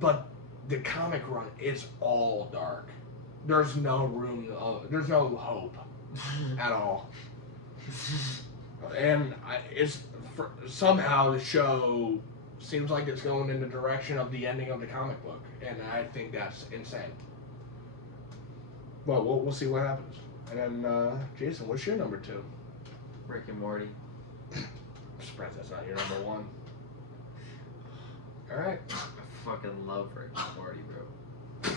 but the comic run is all dark. There's no room. There's no hope at all. And somehow the show seems like it's going in the direction of the ending of the comic book, and I think that's insane. Well, we'll see what happens. And then, Jason, what's your number 2? Rick and Morty. I'm surprised that's not your number 1. All right. I fucking love Rick and Morty, bro.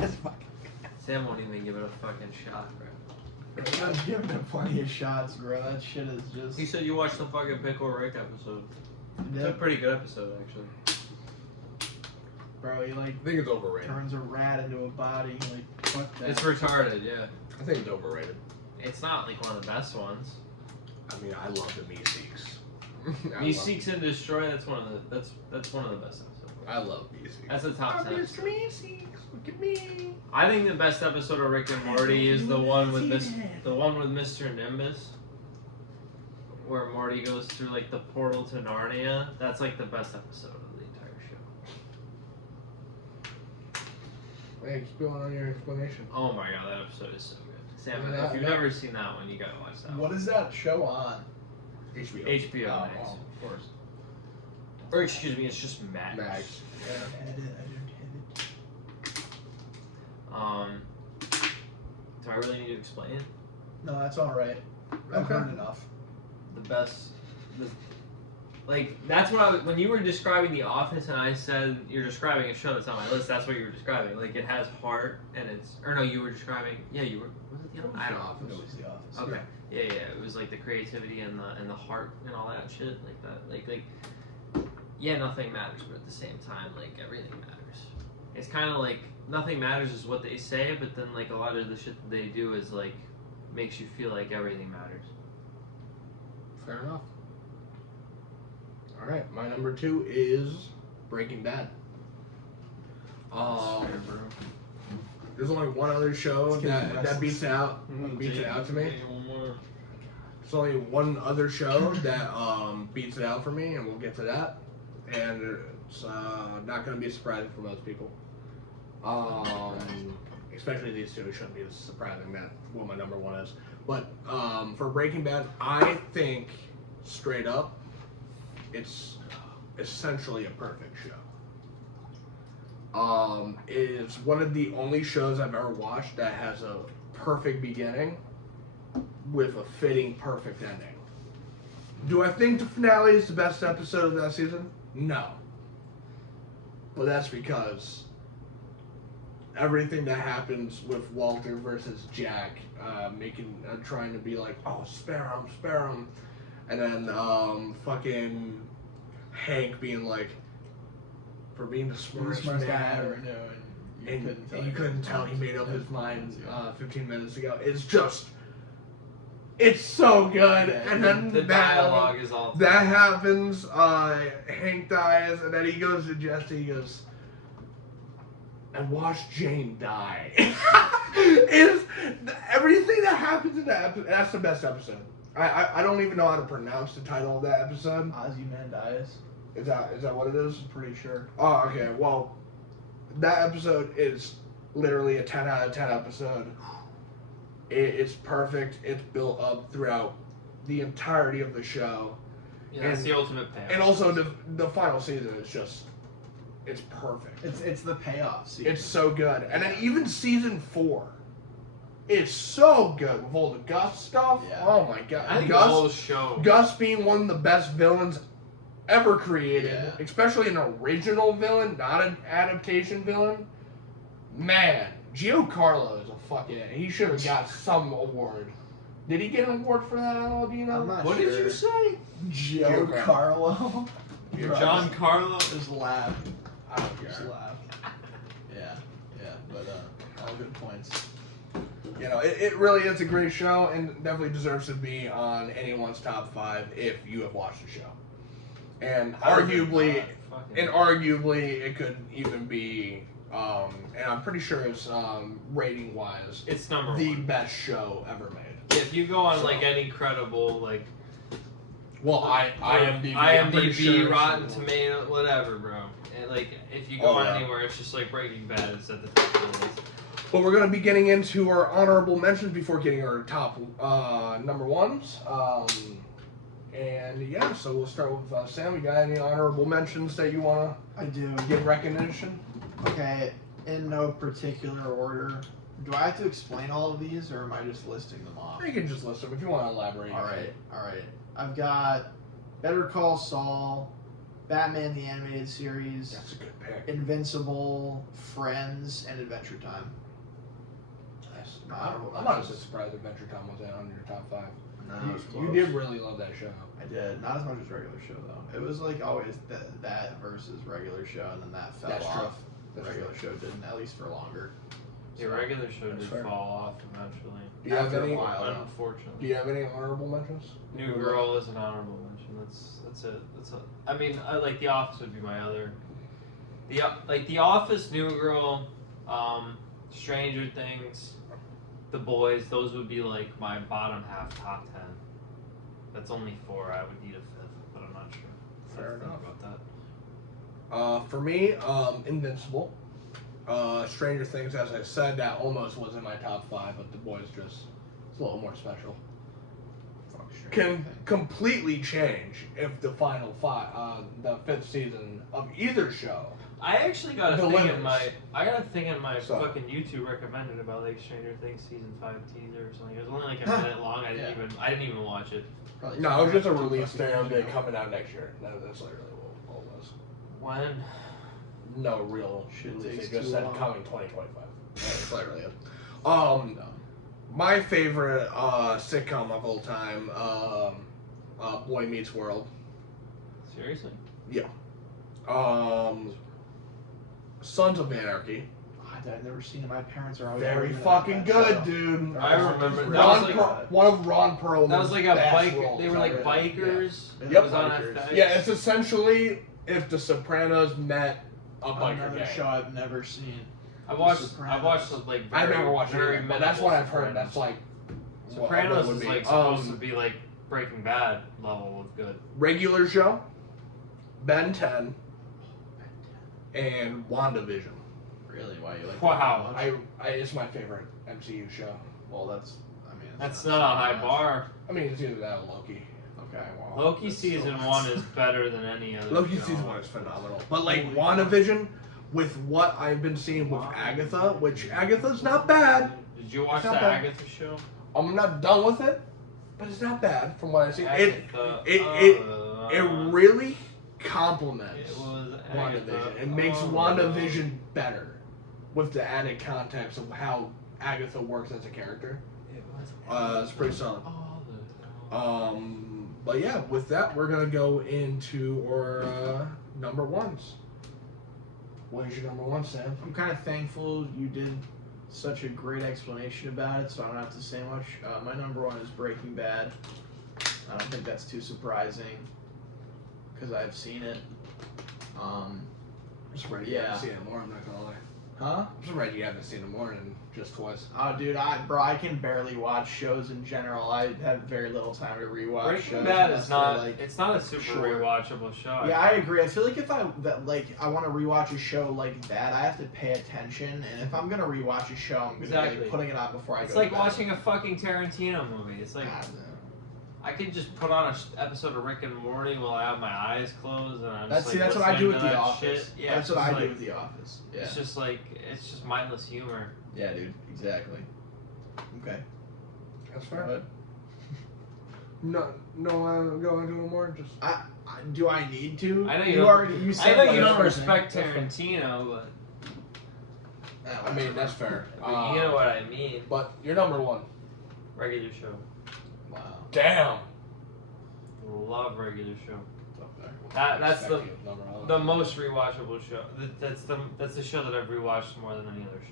That's fucking. Sam won't even give it a fucking shot, bro. I've given it plenty of shots, bro. That shit is just. He said you watched the fucking Pickle Rick episode. It's Yeah. a pretty good episode, actually. Bro, he like I think it's overrated. turns a rat into a body. Like fuck that. It's retarded, yeah. I think it's overrated. It's not like one of the best ones. I mean, I love the Meeseeks. Me Seeks and Destroy. That's one of the that's one of the best episodes. I love Meeseeks. That's a top 10. Mr. Meeseeks, look at me. I think the best episode of Rick and Morty is the one with Mr. Nimbus, where Morty goes through like the portal to Narnia. That's like the best episode of the entire show. Hey, keep going on your explanation. Oh my god, that episode is so good. Sam, Yeah, if you've yeah. never seen that one, you gotta watch that What one. is that show on? HBO. HBO Oh, Max. of course. Or excuse me, it's just Max. Max. Do I really need to explain it? No, that's all right. I've Okay. heard enough. The best, like that's what when you were describing The Office, and I said you're describing a show that's on my list. That's what you were describing. Like it has heart, and or no, you were describing. Yeah, you were. Was it The Office? I don't know. It was The Office. Okay. Yeah, yeah. It was like the creativity and the heart and all that shit, like that. Like yeah, nothing matters, but at the same time, like everything matters. It's kind of like nothing matters is what they say, but then like a lot of the shit that they do is like makes you feel like everything matters. Fair enough. All right, my number 2 is Breaking Bad. There's only one other show Let's get that beats it out. Beats it out to me. One more. There's only one other show that beats it out for me, and we'll get to that. And it's not going to be a surprise for most people. especially these two. It shouldn't be surprising that what my number one is. But for Breaking Bad, I think straight up, it's essentially a perfect show. It's one of the only shows I've ever watched that has a perfect beginning with a fitting perfect ending. Do I think the finale is the best episode of that season? No. But that's because everything that happens with Walter versus Jack, trying to be like, oh, spare him, and then fucking Hank being like, for being the smartest man guy I ever knew, and you couldn't tell he made up his mind 15 minutes ago. It's so good. Yeah, and then the dialogue is all. That happens. Hank dies, and then he goes to Jesse. He goes, "And watched Jane die." Is everything that happens in that episode? That's the best episode. I don't even know how to pronounce the title of that episode. Ozymandias. Is that what it is? I'm pretty sure. Oh, okay. Well, that episode is literally a 10 out of 10 episode. It's perfect. It's built up throughout the entirety of the show. Yeah, it's the ultimate payoff. And also the final season is just, it's perfect. It's the payoff season. It's so good. And then even season 4 is so good with all the Gus stuff. Yeah. Oh my god. I think the whole show. Gus being one of the best villains ever created, Yeah. especially an original villain, not an adaptation villain. Man, Giancarlo is a fucking. He should have got some award. Did he get an award for that at all? Do you know? I'm not What sure. did you say? Giancarlo. John Carlo. Just laugh. I don't Just care. laugh. Yeah. But all good points. You know, it really is a great show and definitely deserves to be on anyone's top 5 if you have watched the show. And arguably, it could even be, and I'm pretty sure it's rating wise, It's number the one. best show ever made. If you go on like any credible like Well, IMDb, I'm pretty sure IMDb, it's Rotten number one. Tomato, whatever, bro. And, like if you go Oh, on yeah. anywhere, it's just like Breaking Bad. It's at the top of the list. But we're going to be getting into our honorable mentions before getting our top number ones. And yeah, so we'll start with Sam. You got any honorable mentions that you want I do. to give recognition? Okay, in no particular order. Do I have to explain all of these, or am I just listing them off? You can just list them if you want to elaborate. All right. I've got Better Call Saul, Batman the Animated Series, That's a good pick. Invincible, Friends, and Adventure Time. Nice. Honorable I'm not mentions. as surprised Adventure Time was on your top 5. No, it was You close. did really love that show. I did. Not as much as regular show though. It was like always that versus regular show, and then that fell That's true. off. The That's regular show didn't, at least for longer. Your regular show That's did fair. fall off eventually. Do you have After a any? while. Do Unfortunately. you have any honorable mentions? New Girl is an honorable mention. That's it. I mean, I like The Office would be my other. The Office, New Girl, Stranger Things, The Boys. Those would be like my bottom half top 10. That's only 4. I would need a 5th, but I'm not sure. Fair I have to think enough. about that. For me, Invincible. Stranger Things, as I said, that almost was in my top 5, but The Boys it's a little more special. Fuck Stranger Can Things. completely change if the final 5, the 5th season of either show. I actually got a thing Delivers. in my. I got a thing in my So. fucking YouTube recommended about like Stranger Things season 5 teaser or something. It was only like a minute long. I didn't even watch it. Probably No, it was just a fucking release years date ago. coming out next year. That's literally what it was. When? No real Shit release. takes They just too said long. coming 2025. That's literally it. No. My favorite sitcom of all time, Boy Meets World. Seriously? Sons of Anarchy. I've never seen it. My parents are always Very raving fucking about that good, show. dude. I remember- that Ron was like- one of Ron Perlman's That was like a best bike. roles They were like ever. bikers. Yeah. It Yep. was on Bikers. FX. Yeah, it's essentially if the Sopranos met a biker Another gang. show I've never seen. I watched Sopranos. like. I've very- never watched very it, but that's what minimal I've heard. That's Sopranos. like Sopranos would is be. like supposed to be like Breaking Bad level of good. Regular show, Ben 10, and WandaVision. Really? Why you like Wow. that so much? It's my favorite MCU show. Well, that's. I mean, That's not a high much. bar. I mean, it's either that or Loki. Okay, well. Loki that's season still- 1 is better than any other. Loki show. season 1 is phenomenal. But like Holy WandaVision, with what I've been seeing with Agatha, which Agatha's not bad. Did you watch It's the not bad. Agatha show? I'm not done with it, but it's not bad from what I've seen. It Agatha, really complements It was WandaVision. Agatha. It makes Oh. WandaVision better with the added context of how Agatha works as a character. It was It's pretty solid. all the time. But yeah, with that, we're gonna go into our number ones. What is your number one, Sam? I'm kind of thankful you did such a great explanation about it, so I don't have to say much. My number one is Breaking Bad. I don't think that's too surprising because I've seen it. I'm surprised you Yeah. haven't seen it more. I'm not gonna lie. Huh? I'm surprised you haven't seen it more than just twice. Oh, dude, I can barely watch shows in general. I have very little time to rewatch Breaking shows. Bad unless is they're, not. like, It's not a super short. rewatchable show. Yeah, I agree. I feel like if I want to rewatch a show like that, I have to pay attention. And if I'm gonna rewatch a show, I'm gonna be Exactly. like, putting it on before I It's go. like to bed. watching a fucking Tarantino movie. It's like God, no. I could just put on an episode of Rick and Morty while I have my eyes closed and I'm That's just see, like that's what I do listening with to The that Office. shit. Yeah, That's it's what I just do like- with The Office. Yeah. It's just like it's just mindless humor. Yeah, dude. Exactly. Okay. That's Go fair. ahead. No, go into it more. Just Do I need to? I know you don't- already. You I said know what you was don't first, respect That's fine. Tarantino, but I mean that's fair. you know what I mean. But you're number one. Regular show. Wow. Damn. Love regular show. It's up there. That's the Respect you, number one. the most rewatchable show. That's the show that I've rewatched more than any other show.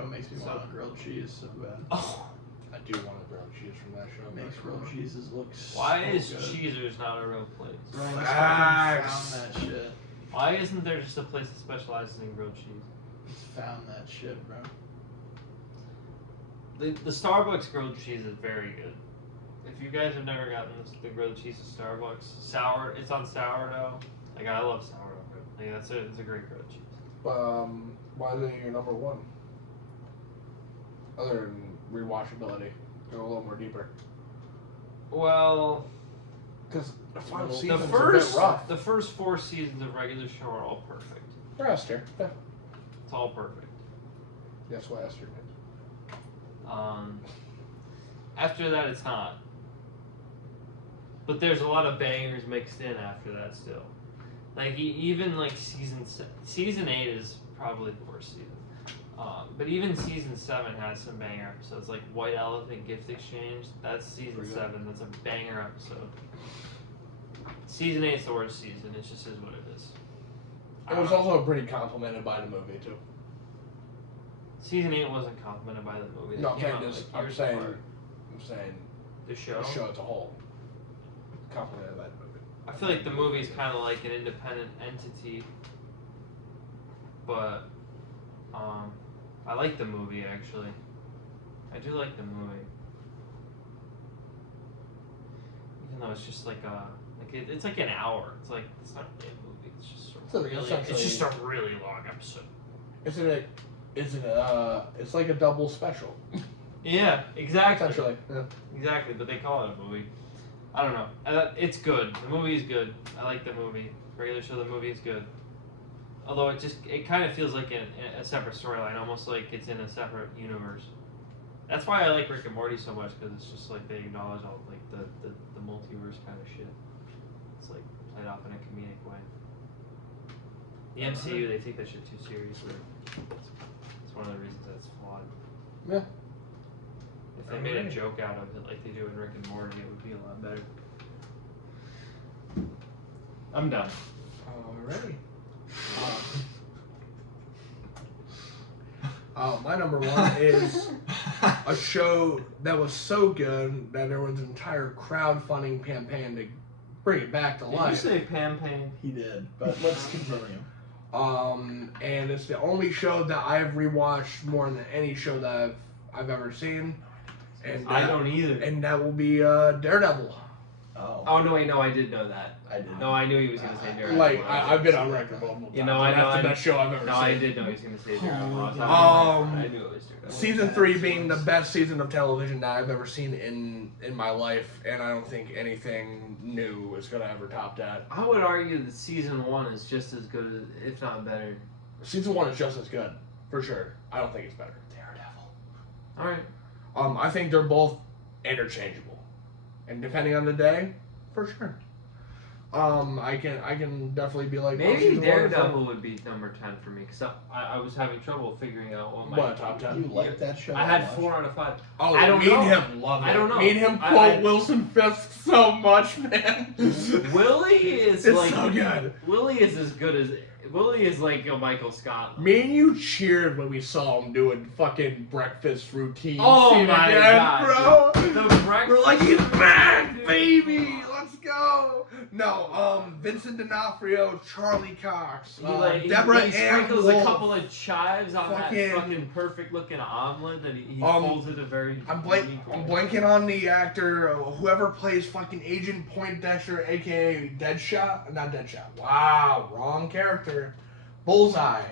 Show makes me So- want grilled cheese so bad. Oh, I do want a grilled cheese from that show. Makes grilled cheeses look so why is good. Cheezers not a real place? Bro, I Facts. found that shit. Why isn't there just a place that specializes in grilled cheese? Just found that shit, bro. The Starbucks grilled cheese is very good. If you guys have never gotten the grilled cheese at Starbucks, it's on sourdough. Like I love sourdough. Like it's a great grilled cheese. Why is it your number one? Other than rewatchability, go a little more deeper. Well, Because the final The season's the a bit rough. first 4 seasons of regular show are all perfect. For Esther, yeah. It's all perfect. That's why Esther did. After that, it's not. But there's a lot of bangers mixed in after that still. Like even like season 8 is probably the worst season. But even season 7 has some banger episodes, like White Elephant Gift Exchange. That's season Pretty good. 7. That's a banger episode. Season 8 is the worst season. It just is what it is. It was also pretty complimented by the movie too. Season 8 wasn't complimented by the movie. That No, came out, I'm like, years saying, apart. The show. the show as a whole. Complimented by the movie. I feel like the movie's kind of like an independent entity, but I like the movie actually. I do like the movie, even though it's just like it's like an hour. It's like it's not really a movie. It's just So really essentially- it's just a really long episode. It's like a double special. Yeah, exactly. Essentially. Yeah. Exactly, but they call it a movie. I don't know. It's good. The movie is good. I like the movie. Regular show, the movie is good. Although it kind of feels like a separate storyline, almost like it's in a separate universe. That's why I like Rick and Morty so much, because it's just like they acknowledge all like the multiverse kind of shit. It's like played off in a comedic way. The MCU, they take that shit too seriously. It's one of the reasons that's flawed. Yeah. If they made a joke out of it like they do in Rick and Morty, it would be a lot better. I'm done. Alrighty. My number one is a show that was so good that there was an entire crowdfunding campaign to bring it back to Did you life. say Pam Pam? He did, but let's continue. And it's the only show that I've rewatched more than any show that I've ever seen. And I don't either. And that will be Daredevil. Oh. Oh no, wait, no, I did know that. I didn't. No, I knew he was gonna say Daredevil. Like I've been on record multiple times. You know, I know. That's the best show I've ever No, seen. I did know he was gonna say Daredevil. I knew it was Daredevil. Season 3 being the best season of television that I've ever seen in my life, and I don't think anything new is gonna ever top that. I would argue that season 1 is just as good, as, if not better. Season 1 is just as good, for sure. I don't think it's better. Daredevil. All right. I think they're both interchangeable, and depending on the day, for sure. I can definitely be like Maybe season 1 is Daredevil would be number 10 for me because I was having trouble figuring out what my What, top 10? You like that show? I had that 4 out of 5. Oh, I don't me know. and him love it. I don't know. Me and him I- quote I- Wilson Fisk so much, man. Willie is It's like so good. Willie is as good as Willie is like a Michael Scott. Me and you cheered when we saw him doing fucking breakfast routine. Oh scene my again, God, bro! The breakfast. We're like, he's back, baby! Let's go! No, Vincent D'Onofrio, Charlie Cox, Deborah he Ann sprinkles Wolf. a couple of chives on Fucking- that fucking perfect looking omelet that he folds it a very. I'm unique way. blanking on the actor, whoever plays fucking Agent Poindexter, aka Deadshot. Not Deadshot. Wow, wrong character. Bullseye.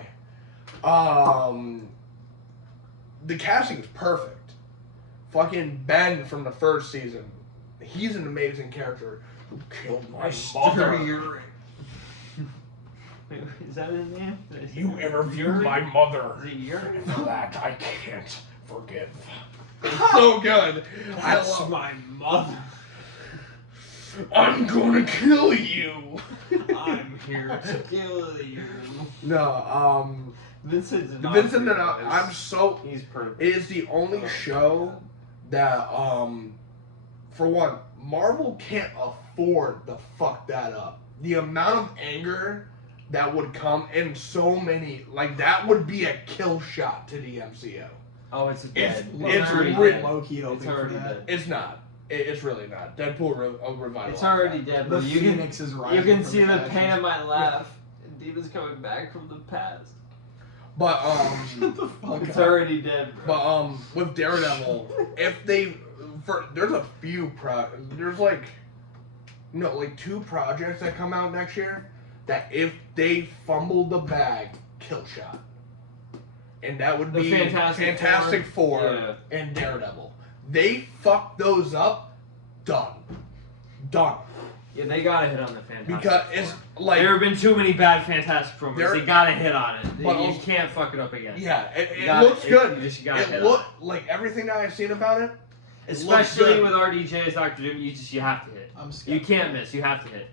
The casting is perfect. Fucking Ben from the first season. He's an amazing character. Who killed my mother? Wait, is that his name? You interviewed my mother. Is it urine? For that I can't forgive. It's so good. I That's love. my mother. I'm gonna kill you. I'm here to kill you. No, Vincent D'Onofrio. I'm so. He's perfect. It is the only show that, for one, Marvel can't afford to fuck that up. The amount of anger that would come in so many, like that would be a kill shot to the MCU. Oh, it's dead. It's already re- dead. low-key hoping It's for already that. dead. It's not. It's really not. Deadpool revitalized. It's already that. dead, The bro. You can Phoenix is rising. you can from see the ashes. pain of my laugh. Demons coming back from the past. But Shut the fuck It's up. already dead, bro. But with Daredevil, if they there's a few there's like 2 projects that come out next year that if they fumble the bag, kill shot. And that would The be Fantastic Four Yeah. and Daredevil. They fuck those up, done. Yeah, they gotta hit on the Fantastic Because Four. it's like There have been too many bad Fantastic Four movies. There- They gotta hit on it. But You also- can't fuck it up again. yeah, You it gotta- looks good. You just gotta hit It on look like everything that I've seen about it. Especially good. with RDJ as Doctor Doom, you have to hit. I'm You scared. can't miss. You have to hit.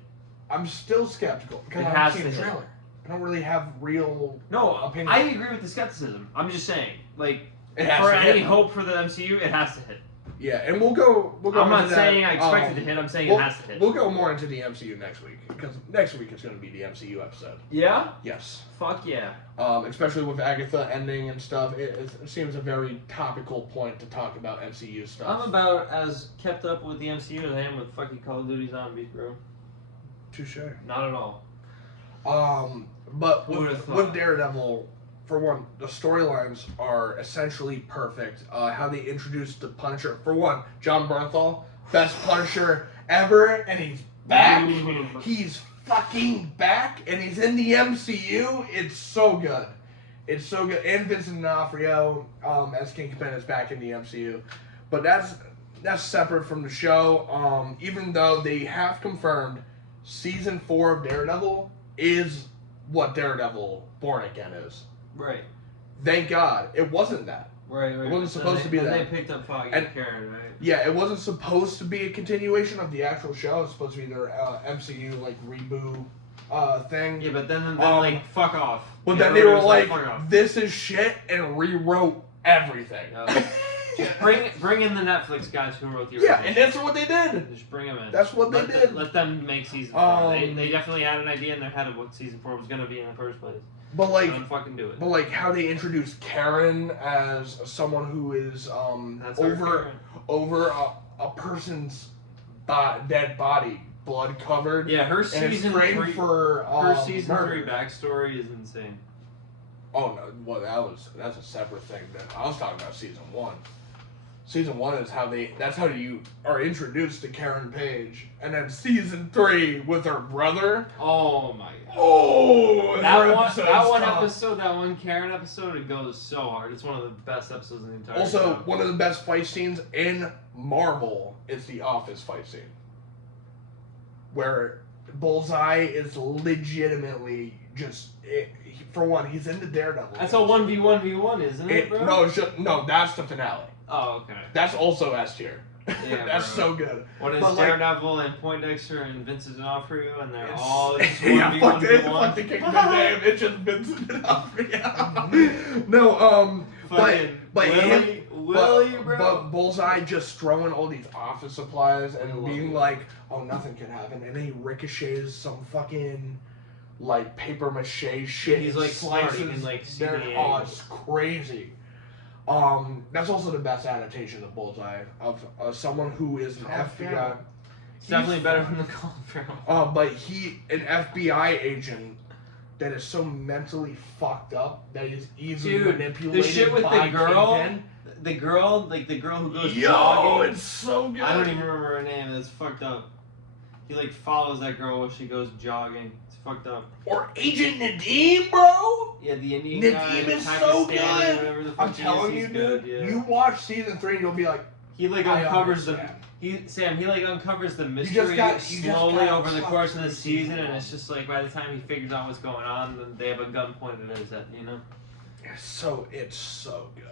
I'm still skeptical because It I has haven't seen to a hit. trailer. I don't really have real No, opinion. I agree with the skepticism. I'm just saying, like, It has for to any hit. hope for the MCU, it has to hit. Yeah, and we'll go. I'm not into saying that. I expect it to hit. I'm saying we'll, it has to hit. We'll go more into the MCU next week because next week is going to be the MCU episode. Yeah? Yes. Fuck yeah. Especially with Agatha ending and stuff, it seems a very topical point to talk about MCU stuff. I'm about as kept up with the MCU as I am with fucking Call of Duty Zombies, bro. Touche. Not at all. But Who would've with thought? Daredevil, for one, the storylines are essentially perfect. How they introduced the Punisher. For one, John Bernthal, best Punisher ever, and he's back. He's fucking back, and he's in the MCU. It's so good. It's so good. And Vincent D'Onofrio as Kingpin is back in the MCU. But that's separate from the show. Even though they have confirmed season 4 of Daredevil is what Daredevil Born Again is. Right. Thank God. It wasn't that. Right. It wasn't supposed to be and that. They picked up Foggy And- and Karen, right? Yeah, it wasn't supposed to be a continuation of the actual show. It's supposed to be their MCU reboot thing. Yeah, but then Um, fuck off. But Yeah, then they were everybody's like, fuck off. "This is shit," and rewrote everything. No. Bring in the Netflix guys who wrote the Yeah, original. and that's what they did. Just bring them in. That's what they did. Let them make season 4. They definitely had an idea in their head of what season 4 was gonna be in the first place. But Let them fucking do it. how they introduced Karen as someone who is That's our Karen. over a person's dead body, blood covered. Yeah, her And it's season framed 3. for Her season murder. 3 backstory is insane. Oh no, well that's a separate thing. I was talking about season 1. Season 1 is that's how you are introduced to Karen Page. And then season 3 with her brother. Oh my god. Oh, that one episode, that one Karen episode, it goes so hard. It's one of the best episodes in the entire Also, show. one of the best fight scenes in Marvel is the Office fight scene. Where Bullseye is legitimately just... for one, he's into Daredevil. That's a 1v1v1, isn't it, bro? No, that's the finale. Oh, okay. That's also S tier. Yeah, That's bro. so good. What is But, Daredevil and Poindexter and Vincent D'Onofrio, and they're all just yeah, fuck 1v1v1? the King's name. It's just Vincent D'Onofrio. No, but Willie, bro. But Bullseye just throwing all these office supplies I and love being it. like, oh, nothing can happen, and then he ricochets some fucking like paper mache shit. He's like smart, he slices. can like see They're the oh, angles. it's crazy. That's also the best adaptation of Bullseye of someone who is an FBI. It's definitely better than the Colin But an FBI agent that is so mentally fucked up that he's easily manipulated. The shit with by the girl, Kingpin. the girl who goes Yo, jogging. it's so good. I don't even remember her name. That's fucked up. He like follows that girl while she goes jogging. It's fucked up. Or Agent Nadeem, bro. Yeah, the Indian guy. Nadeem is Pakistani, so whatever the good. fuck I'm he telling is, you, he's dude. good, yeah. You watch season 3, and you'll be like, He like I uncovers the understand. He like uncovers the mystery just slowly got over the course of the fucking season, and it's just like by the time he figures out what's going on, then they have a gun pointed at his head, you know. it's so good.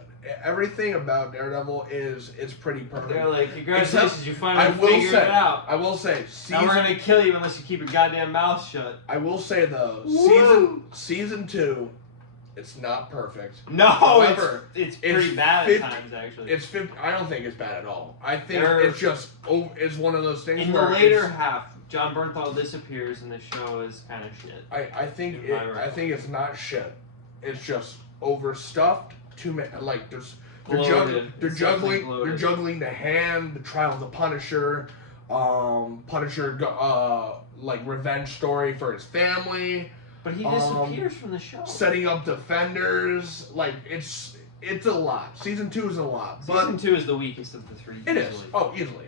Everything about Daredevil is pretty perfect. They're like, congratulations, Except, you finally figured it out. I will say, Now we're gonna kill you unless you keep your goddamn mouth shut. I will say though, Woo! season 2, it's not perfect. No, However, it's pretty it's bad 50 at times actually. It's 50, I don't think it's bad at all. I think They're- it's just it's one of those things. In the where later it's- half, John Bernthal disappears, and the show is kind of shit. I think in my realm. I think it's not shit. It's just overstuffed. Too many like they're Bloated. they're It's definitely juggling bloated. they're juggling the Hand, the trial of the Punisher, like revenge story for his family, But he disappears from the show. setting up defenders. Like it's a lot. Season 2 is a lot, but Season 2 is the weakest of the three. it is. easily. Oh, easily.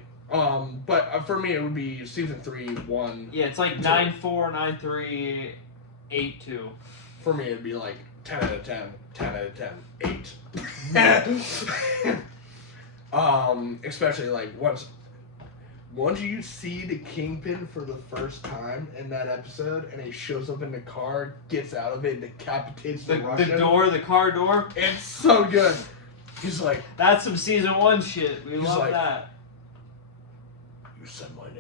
But for me, it would be season 3, 1. Yeah, it's like 9-4, 9-3, 8-2. For me, it'd be like 10 out of 10, 10 out of 10, 8. Especially like once you see the Kingpin for the first time in that episode, and he shows up in the car, gets out of it, and decapitates the Russian. The car door. It's so good. He's like, That's some season 1 shit. We He's love like- that. you said my name.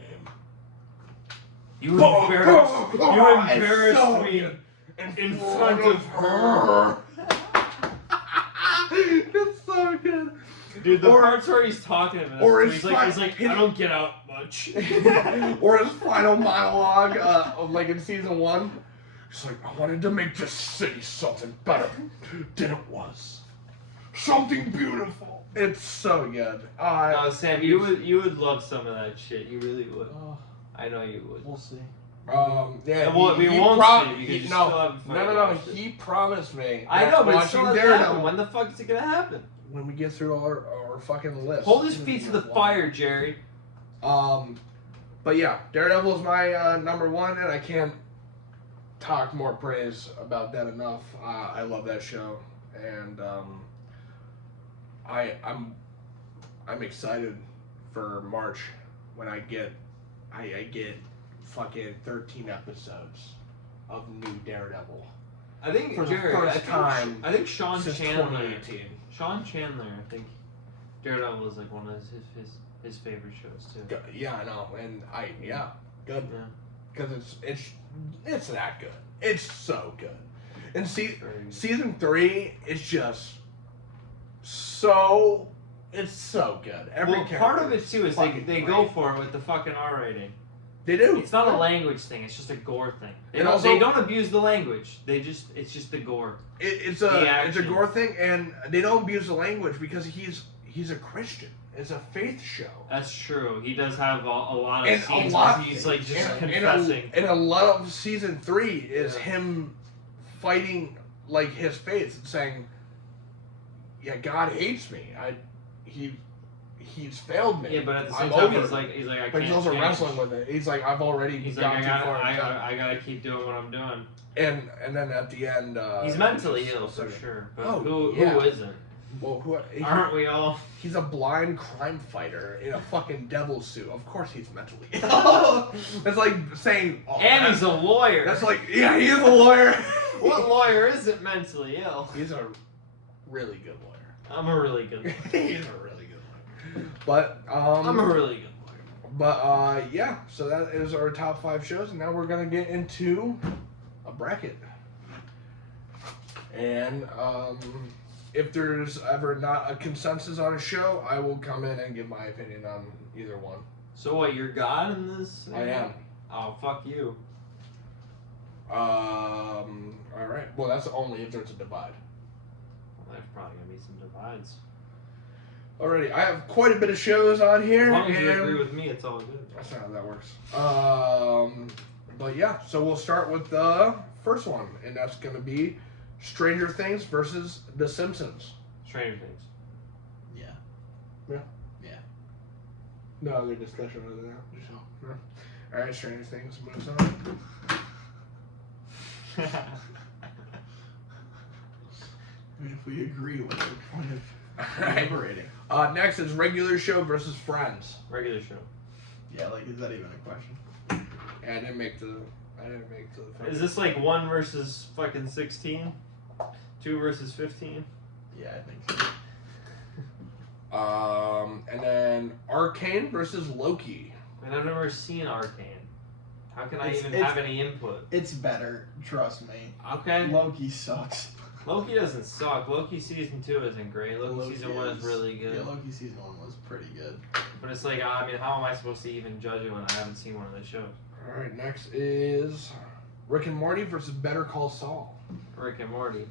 You embarrassed It's so me good. in front of her. It's so good. Dude, the Or- parts where he's talking about or it, his he's like, I don't get out much. Or his final monologue, like in season 1. He's like, I wanted to make this city something better than it was. Something beautiful. It's so good. No, Sam, you would love some of that shit. You really would. Oh, I know you would. we'll see. Yeah, And we he won't prom- see because he- you no, still haven't fucking no. watched it. He promised me. I that know, but it watching still hasn't Daredevil, happened. When the fuck is it gonna happen? when we get through our fucking list. Hold his feet to the fire, Jerry. But yeah, Daredevil is my number 1, and I can't talk more praise about that enough. I love that show, and I'm excited for March when I get fucking 13 episodes of new Daredevil I think for the Jerry. first time I think Sean since Chandler. 2018. Sean Chandler. I think Daredevil is like one of his favorite shows too. Yeah, I know, and good. Yeah. Because it's that good. It's so good. And Very- season 3 is just so good. Every Well, part of character it too is fucking they great. go for it with the fucking R rating. They do. It's not a language thing. It's just a gore thing. And also- They don't abuse the language. It's just the gore. It's the a action. gore thing, and they don't abuse the language because he's a Christian. It's a faith show. That's true. He does have a lot of And scenes a lot- where he's like just and confessing. a lot of season 3 is Yeah. him fighting like his faith and saying, "Yeah, God hates me. he's failed me. Yeah, but at the same I'm time, over he's it. like, I but can't he's also change. wrestling with it. He's like, I've already He's gone like, too far. I gotta keep doing what I'm doing. And then at the end, He's mentally just- ill for sure, but Oh, who yeah. isn't? Well, Aren't we all? He's a blind crime fighter in a fucking devil suit. Of course he's mentally ill. That's like saying. Oh, And he's a lawyer. That's like, yeah, he is a lawyer. What lawyer isn't mentally ill? He's a really good lawyer. I'm a really good lawyer. He's a really good lawyer. But I'm a really good lawyer. But yeah, so that is our top 5 shows, and now we're gonna get into a bracket. And if there's ever not a consensus on a show, I will come in and give my opinion on either one. So what? You're God in this? I am. Oh, fuck you. All right. Well, that's only if there's a divide. Well, there's probably gonna be some divides. Alrighty, I have quite a bit of shows on here. As long as you and agree with me, it's all good. that's not how that works. But yeah, so we'll start with the first one, and that's gonna be Stranger Things versus The Simpsons. Stranger Things. Yeah. No other discussion other than that. No. All right, Stranger Things moves on. I mean, if we agree, what's the point of Alright. deliberating? Next is Regular Show versus Friends. Regular show. Yeah, like, is that even a question? Yeah, I didn't make the. Is this like 1 versus fucking 16? 2 versus 15? Yeah, I think so. And then Arcane versus Loki. And I've never seen Arcane. How can I It's- even it's- have any input? It's better, trust me. Okay. Loki sucks. Loki doesn't suck. Loki season 2 isn't great. Loki season 1 is really good. Yeah, Loki season 1 was pretty good. But it's like, I mean, how am I supposed to even judge it when I haven't seen one of the shows? Alright, next is Rick and Morty versus Better Call Saul. Rick and Morty.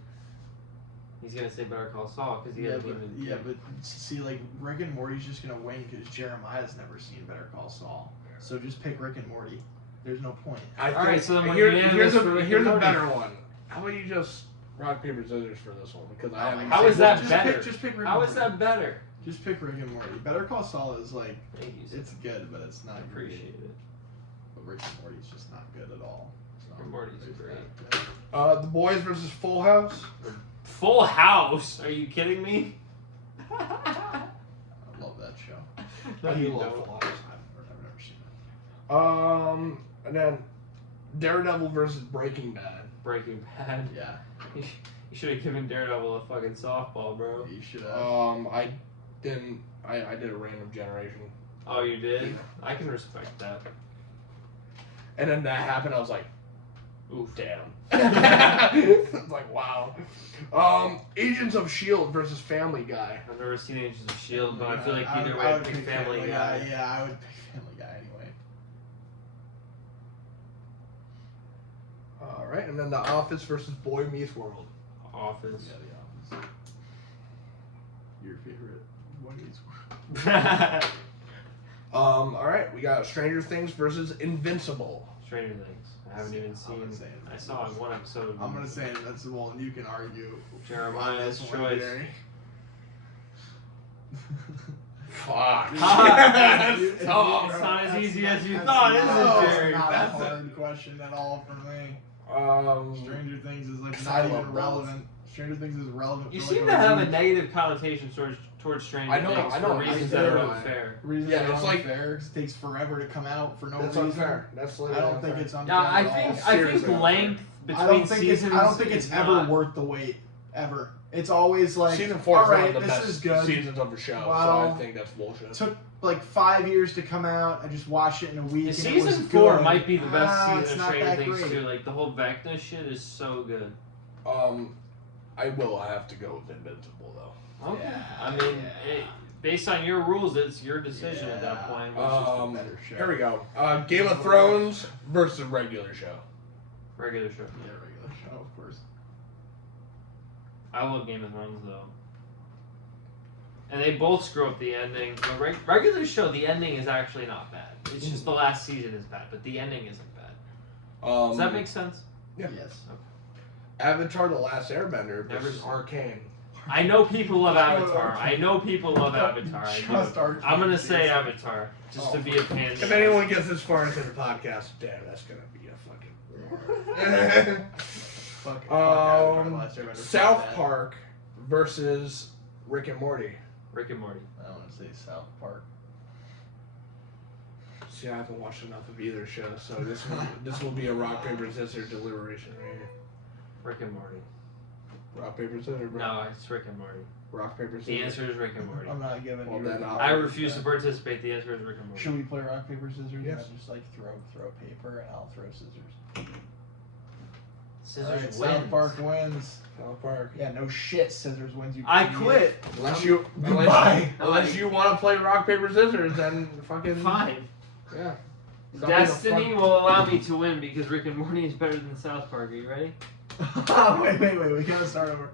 He's gonna say Better Call Saul because he Yeah, hasn't but, even. yeah, but see, like, Rick and Morty's just gonna win because Jeremiah's never seen Better Call Saul. So just pick Rick and Morty. There's no point. Alright, so then here's for Rick a and Morty. better one. How about you just rock, paper, scissors for this one? Because I haven't How seen is that just better? Just pick Rick How and is Morty. that better? Just pick Rick and Morty. Better Call Saul is like, Thank you. Sir. it's good, but it's not I appreciate it. But Rick and Morty's just not good at all. So, Rick and Morty's there's great. that. The Boys versus Full House. Full House? Are you kidding me? I love that show. No, I do you love I've don't. Full House. never seen it. And then Daredevil versus Breaking Bad. Breaking Bad. Yeah, You should have given Daredevil a fucking softball, bro. you should have. I didn't. I did a random generation. Oh, you did? I can respect that. And then that happened. I was like, Oof. damn. It's like, wow. Agents of S.H.I.E.L.D. versus Family Guy. I've never seen Agents of S.H.I.E.L.D., but I feel like I either would- way I I'd would pick Family Guy. Yeah, I would pick Family Guy anyway. All right, and then The Office versus Boy Meets World. Office. Yeah, The Office. Your favorite one is. All right, we got Stranger Things versus Invincible. Stranger Things. I haven't even I'm seen. gonna say I saw one episode. Of I'm gonna say Invincible, and you can argue. Jeremiah's on this one, choice. Gary. Fuck. It's tough. It's not as easy as you thought, is it, Jerry? Not a That's hard question at all for me. Um, Stranger Things is like I not love even both. relevant. Stranger Things is relevant. You for seem like to have a week. negative connotation towards Stranger I know, Things I know, for I reasons do. that are unfair. Reasons Yeah, are it's like- unfair. 'Cause it takes forever to come out for no that's reason. unfair. That's I literally don't think unfair. it's unfair. Yeah, at I all. think Seriously length I between don't think seasons. it's. I don't think it's is ever not- worth the wait. Ever. It's always like Season 4 is all one right, of the this best is good. seasons of the show, so Well, I think that's bullshit. Took like 5 years to come out. I just watched it in a week. Yeah, and season it was 4 good. might be the best It's season of not Stranger that Things great. too. Like the whole Vecna shit is so good. I will have to go with Invincible though. Okay. Yeah, I mean, yeah. based on your rules, it's your decision at that point. It's just a better show. Here we go. Game of Thrones versus regular show. Regular show. Yeah, regular show, of course. I love Game of Thrones though. And they both screw up the ending. The regular show, the ending is actually not bad. It's just the last season is bad, but the ending isn't bad. Does that make sense? Yeah. Yes. Avatar: The Last Airbender Never versus seen. Arcane. I know people love Avatar. I know people love Avatar. I'm gonna say Avatar just to be a fan. If anyone gets this far into the podcast, damn, that's gonna be a fucking. South Park versus Rick and Morty. Rick and Morty. I want to say South Park. See, I haven't watched enough of either show, so this will be a rock paper scissors deliberation right here. Rick and Morty. Rock paper scissors, bro. No, it's Rick and Morty. Rock paper scissors. The answer is Rick and Morty. I'm not giving Well, you. then I refuse to participate. The answer is Rick and Morty. Should we play rock paper scissors? Yes. And just like throw paper, and I'll throw scissors. Scissors Alright, wins. South Park wins. South Park. Yeah, no shit. Scissors wins. You. I idiot. quit. Unless you want to play rock paper scissors, then fucking Fine. Yeah. Destiny will allow me to win because Rick and Morty is better than South Park. Are you ready? wait. We gotta start over.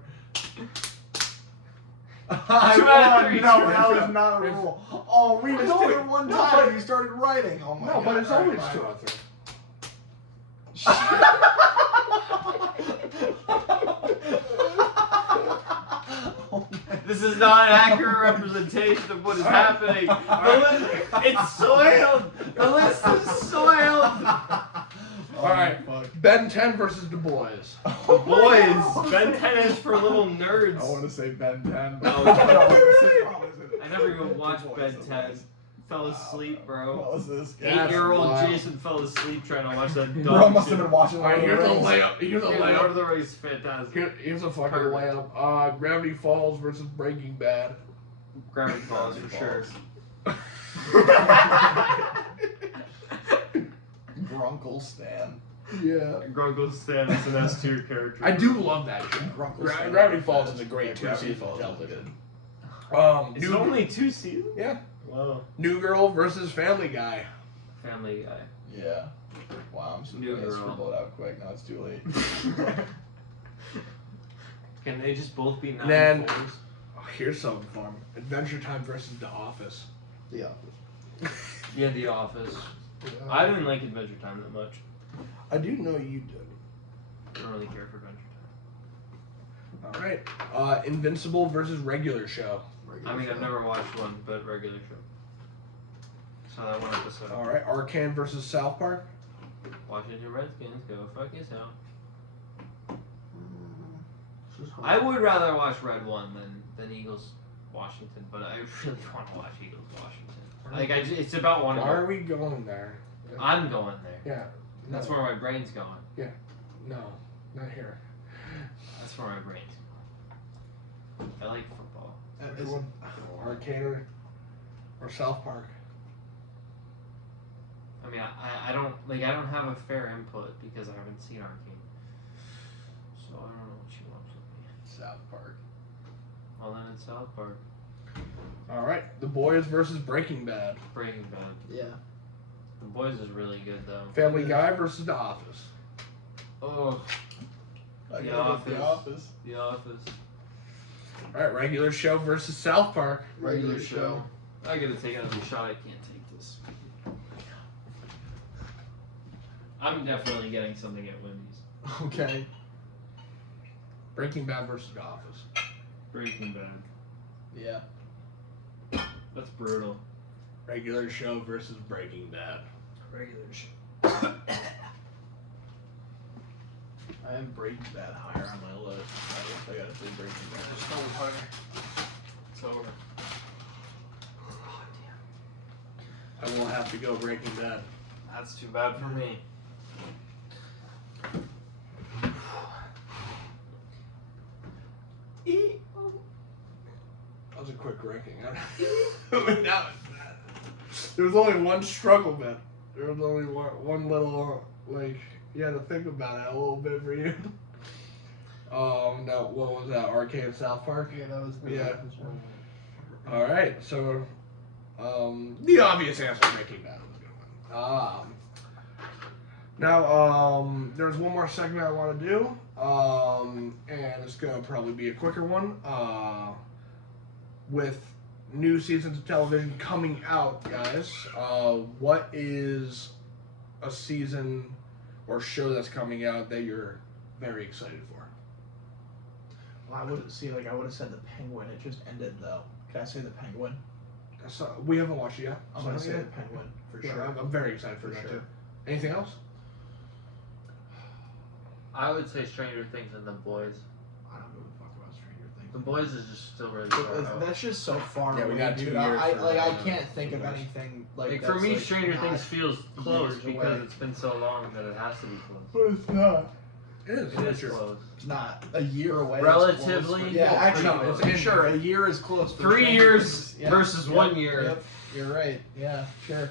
Two out of three. No, that was not a rule. Oh, we just did it always- one no, time. but- You started writing. Oh my No, god. but it's always Alright, 2 out of 3. This is not an accurate representation of what is happening. It's soiled. The list is soiled. Alright, Ben 10 versus Du Bois. Boys, Ben 10 is for little nerds. I want to say Ben 10. No, I never even watched Ben 10. Fell asleep, bro. What was this? 8-year-old wild. Jason fell asleep trying to watch that Bro dog must shit. have been watching Alright, Lord here's of a the Rings. layup. Here's a Yeah, Lord of layup. the Rings is fantastic. Here's a fucking Perfect. layup. Gravity Falls versus Breaking Bad. Gravity Falls for sure. Grunkle Stan. Yeah. Grunkle Stan is an S tier character. I do love that show. Grunkle Stan. Gravity Falls is a great Yeah, Gravity two-season Falls is television. good. Is it only 2 seasons? Yeah. Whoa. New Girl versus Family Guy. Family Guy. Yeah. Wow, I'm New surprised I Girl. scribbled it out quick. Now it's too late. Can they just both be 9 Then- 4s? Oh, here's something fun. Adventure Time versus The Office. The Office. Yeah, The Office. I didn't like Adventure Time that much. I do know you did. I don't really care for Adventure Time. Alright. Invincible versus Regular Show. I mean, I've never watched one, but regular show. So that one episode. Alright. Arcane versus South Park. Washington Redskins, go fuck yourself. I would rather watch Red One than Eagles Washington, but I really want to watch Eagles Washington. Like, it's about one. Why are we going there? I'm going there. Yeah. That's where my brain's going. No, not here. That's where my brain's going. I like football. Which one? Arcane or South Park? I mean, I don't have a fair input because I haven't seen Arcane. So I don't know what she wants with me. South Park. Well, then it's South Park. Alright. The Boys versus Breaking Bad. Breaking Bad. Yeah. The Boys is really good though. Family Guy versus The Office. Oh, I The go with The Office. The Office. Alright. Regular Show versus South Park. Regular show. I gotta take another shot. I can't take this. I'm definitely getting something at Wendy's. Okay. Breaking Bad versus The Office. Breaking Bad. Yeah. That's brutal. Regular Show versus Breaking Bad. Regular show. I have Breaking Bad higher on my list. I guess I gotta say Breaking Bad. It's over. It's over. I will have to go Breaking Bad. That's too bad for me. That was a quick ranking. There was only one struggle bit. There was only one little, like, you had to think about it a little bit for you. No, what was that? Arcane South Park? Yeah, that was the Yeah. Alright, so, the obvious answer, Breaking Bad was a good one. Now, there's one more segment I want to do, and it's going to probably be a quicker one. With new seasons of television coming out, guys, what is a season or show that's coming out that you're very excited for? Well, I wouldn't see, like, I would have said the Penguin. It just ended, though. Can I say the Penguin? So, we haven't watched it yet. I'm so going to say yeah. the Penguin, for Yeah, sure. I'm very excited for that sure. too. Anything else? I would say Stranger Things and The Boys. I don't give a fuck about Stranger Things. The Boys is just still really But far out. that's just so far Yeah, we away, got 2 dude. years I, for, like, I uh, can't think The of Boys. anything Like like for that's, me, like, Stranger not Things feels close years because away. it's been so long that it has to be close. But it's not. It is. It is Sure. close. It's not. A year away. is Relatively? close. Yeah, Oh, actually, no, it's in sure. A year is close. For 3 Stranger years Things. Yeah, versus yep, 1 year. Yep, you're right. Yeah, sure.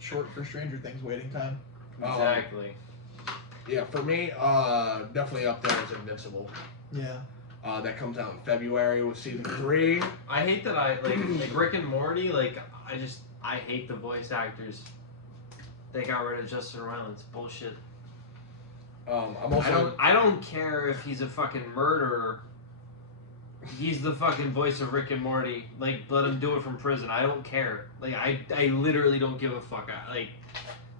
Short for Stranger Things waiting time. Exactly. Yeah, for me, definitely up there is Invincible. Yeah. That comes out in February with season 3. I hate that I like Rick and Morty. Like I hate the voice actors. They got rid of Justin Roiland. It's bullshit. I'm also. I don't care if he's a fucking murderer. He's the fucking voice of Rick and Morty. Like, let him do it from prison. I don't care. Like, I literally don't give a fuck. Like,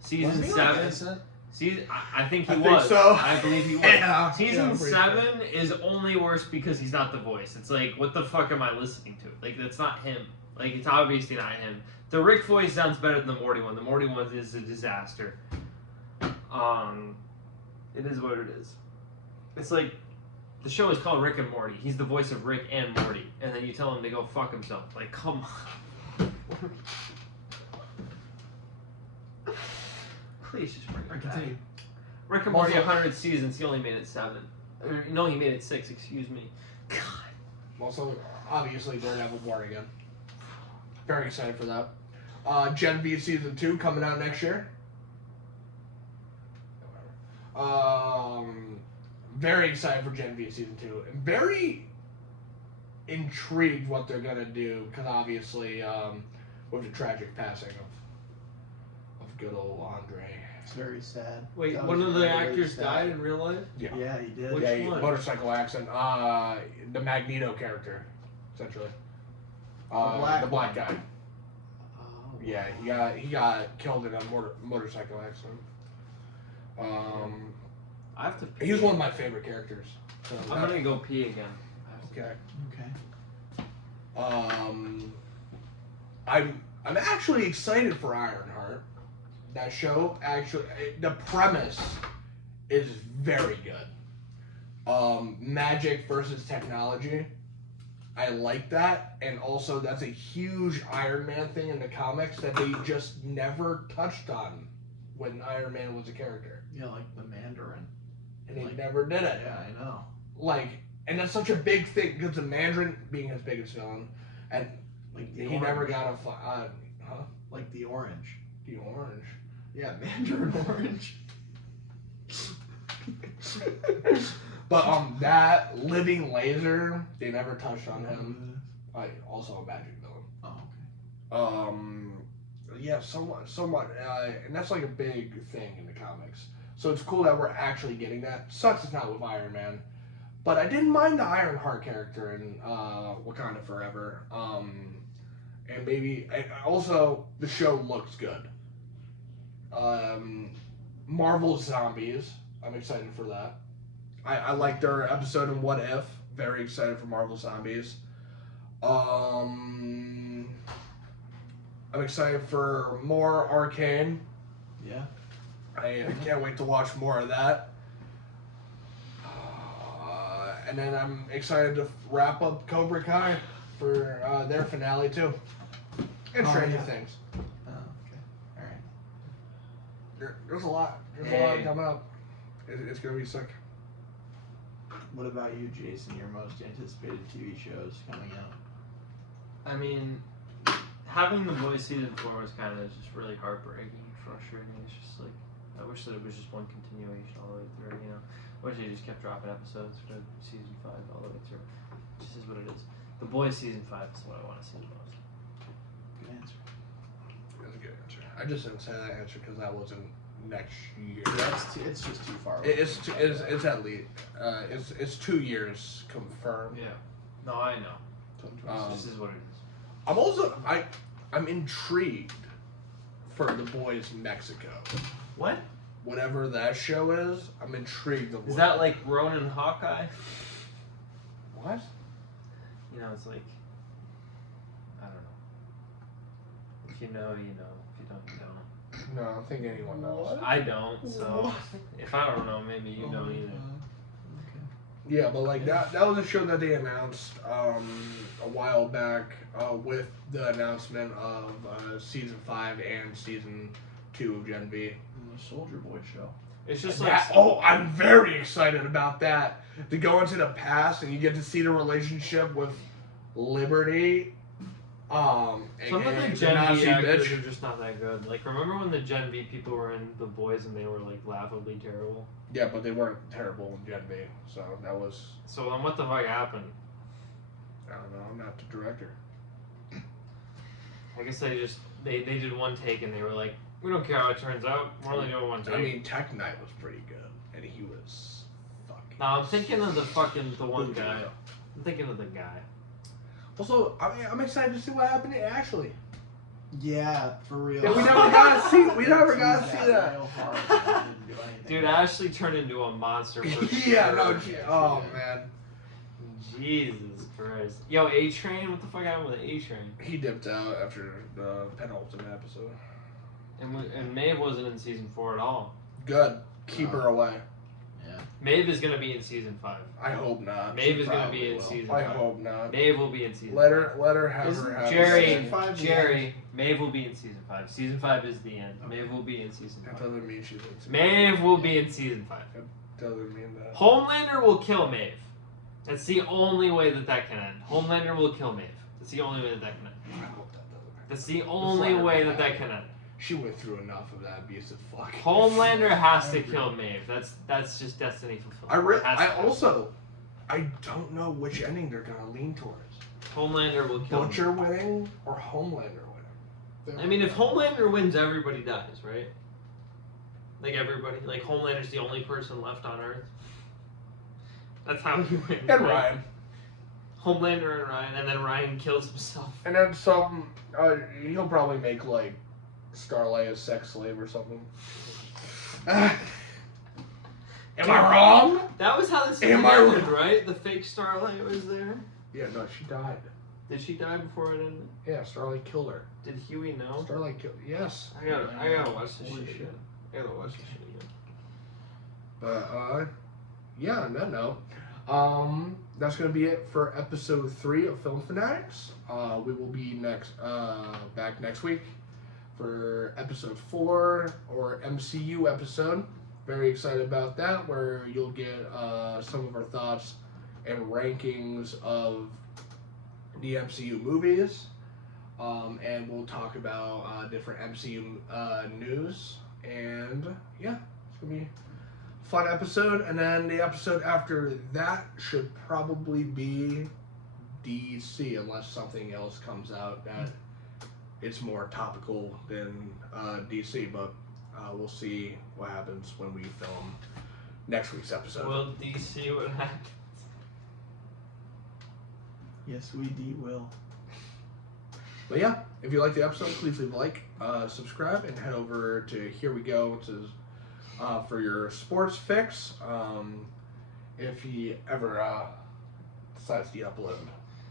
season Wasn't he 7. like innocent? I think he I think was. so. I believe he was. Yeah. Season I'm pretty 7 is only worse because he's not the voice. It's like, what the fuck am I listening to? Like, that's not him. Like, it's obviously not him. The Rick voice sounds better than the Morty one. The Morty one is a disaster. It is what it is. It's like, the show is called Rick and Morty. He's the voice of Rick and Morty. And then you tell him to go fuck himself. Like, come on. Please just bring it back. Continue. Rick and Morty, Also- 100 seasons. He only made it 7. Or, no, he made it 6, excuse me. God. Also, obviously, Daredevil Born Again. Very excited for that. Gen V season 2 coming out next year. Very excited for Gen V season 2. And very intrigued what they're gonna do because obviously, with the tragic passing of good old Andre. It's very sad. Wait, That one was of the very actors sad. died in real life? Yeah, he did. Which Yeah, one? motorcycle accident. The Magneto character, essentially. black the black guy. Oh. Yeah, he got killed in a motorcycle accident. I have to pee. He was one of my favorite characters. So I'm gonna go pee again. Okay. Okay. I'm actually excited for Ironheart. That show actually, the premise is very good. Magic versus technology. I like that, and also that's a huge Iron Man thing in the comics that they just never touched on when Iron Man was a character, Yeah, like the Mandarin. and they Like- never did it. Yeah, I know. Like, and that's such a big thing because the Mandarin being his biggest villain, and Like he the never orange. got a Like the orange. the orange. Yeah, Mandarin orange. But that living laser, they never touched on him. Also a magic villain. Oh, okay. Yeah, somewhat, and that's like a big thing in the comics. So it's cool that we're actually getting that. Sucks it's not with Iron Man, but I didn't mind the Ironheart character in Wakanda Forever. And maybe also the show looks good. Marvel Zombies, I'm excited for that. I like their episode in What If. Very excited for Marvel Zombies. I'm excited for more Arcane. Yeah. I can't wait to watch more of that. And then I'm excited to wrap up Cobra Kai for their finale too. And Oh, Stranger yeah. Things. Oh, okay. All right. There's a lot. There's a lot coming up. It's gonna be sick. What about you, Jason? Your most anticipated TV shows coming out? I mean, having The Boys season 4 was kind of just really heartbreaking and frustrating. It's just like, I wish that it was just one continuation all the way through, you know? I wish they just kept dropping episodes for season 5 all the way through. It just is what it is. The Boys season 5 is what I want to see the most. Good answer. That's a good answer. I just didn't say that answer because that wasn't next year. It's just too far away. It's at least it's 2 years confirmed. Yeah. No, I know. Um, This is what it is. I'm also I'm intrigued for The Boys Mexico. What? Whatever that show is, I'm intrigued of Is what- that like Ronin Hawkeye? What? You know, it's like, I don't know. If you know, you know. If you don't, you don't. No, I don't think anyone knows. I don't, so if I don't know, maybe you don't either. Yeah, but like that was a show that they announced a while back with the announcement of season 5 and season 2 of Gen V. The Soldier Boy show. It's just I'm very excited about that. To go into the past and you get to see the relationship with Liberty. some of the aka Gen Nazi V actors bitch. are just not that good. Like, remember when the Gen V people were in The Boys and they were like laughably terrible? Yeah, but they weren't terrible in Gen V, so that was. So then what the fuck happened? I don't know. I'm not the director. I guess they did one take and they were like, we don't care how it turns out. We're only doing one take. I mean, Tech Knight was pretty good, and he was fucking. No, I'm thinking of the one guy. I'm thinking of the guy. Also, I mean, I'm excited to see what happened to Ashley. Yeah, for real. Yeah, we never got to see. We never got to see that. Real hard, but I didn't do anything. Dude, Ashley turned into a monster. For Yeah, sure. no. Oh man, Jesus Christ. Yo, A-Train? What the fuck happened with A-Train? he dipped out after the penultimate episode. And Maeve wasn't in season 4 at all. Good. Keep her away. Yeah. Maeve is gonna be in season 5. I hope not. Maeve She is gonna probably be in will. season I 5. hope not. Maeve will be in season Let 5. her have Isn't her have Jerry, Season 5 the Jerry, Maeve will be in season 5. Season 5 is the end. Maeve will be in season That 5. doesn't mean she's in. Maeve will be in season 5. Doesn't mean that. Homelander will kill Maeve. That's the only way that can end. Homelander will kill Maeve. That's the only way that can end. I hope that doesn't. That's the only way that can end. She went through enough of that abusive fuck. Homelander has to kill Maeve. That's just destiny fulfilled. I don't know which ending they're gonna lean towards. Homelander will kill Butcher winning or Homelander winning. I mean, if Homelander wins, everybody dies, right? Like everybody. Like Homelander's the only person left on Earth. That's how he wins. And right? Ryan. Homelander and Ryan, and then Ryan kills himself. And then some. He'll probably make like Starlight a sex slave or something. Am I wrong? That was how this Am I ended, wrong? right? The fake Starlight was there. Yeah, no, she died. Did she die before it ended? Yeah, Starlight killed her. Did Huey know? Starlight killed. Yes. I gotta watch this Holy shit. shit. I gotta watch this shit again. But yeah. On that note, that's gonna be it for episode 3 of Film Fanatics. We will be back next week for episode 4 or MCU episode. Very excited about that, where you'll get some of our thoughts and rankings of the MCU movies, and we'll talk about different MCU news. And yeah, it's gonna be a fun episode. And then the episode after that should probably be DC, unless something else comes out that it's more topical than DC. But we'll see what happens when we film next week's episode. Will DC what happens? Yes, we will. But yeah, if you like the episode, please leave a like, subscribe, and head over to Here We Go for your sports fix. If he ever decides to upload.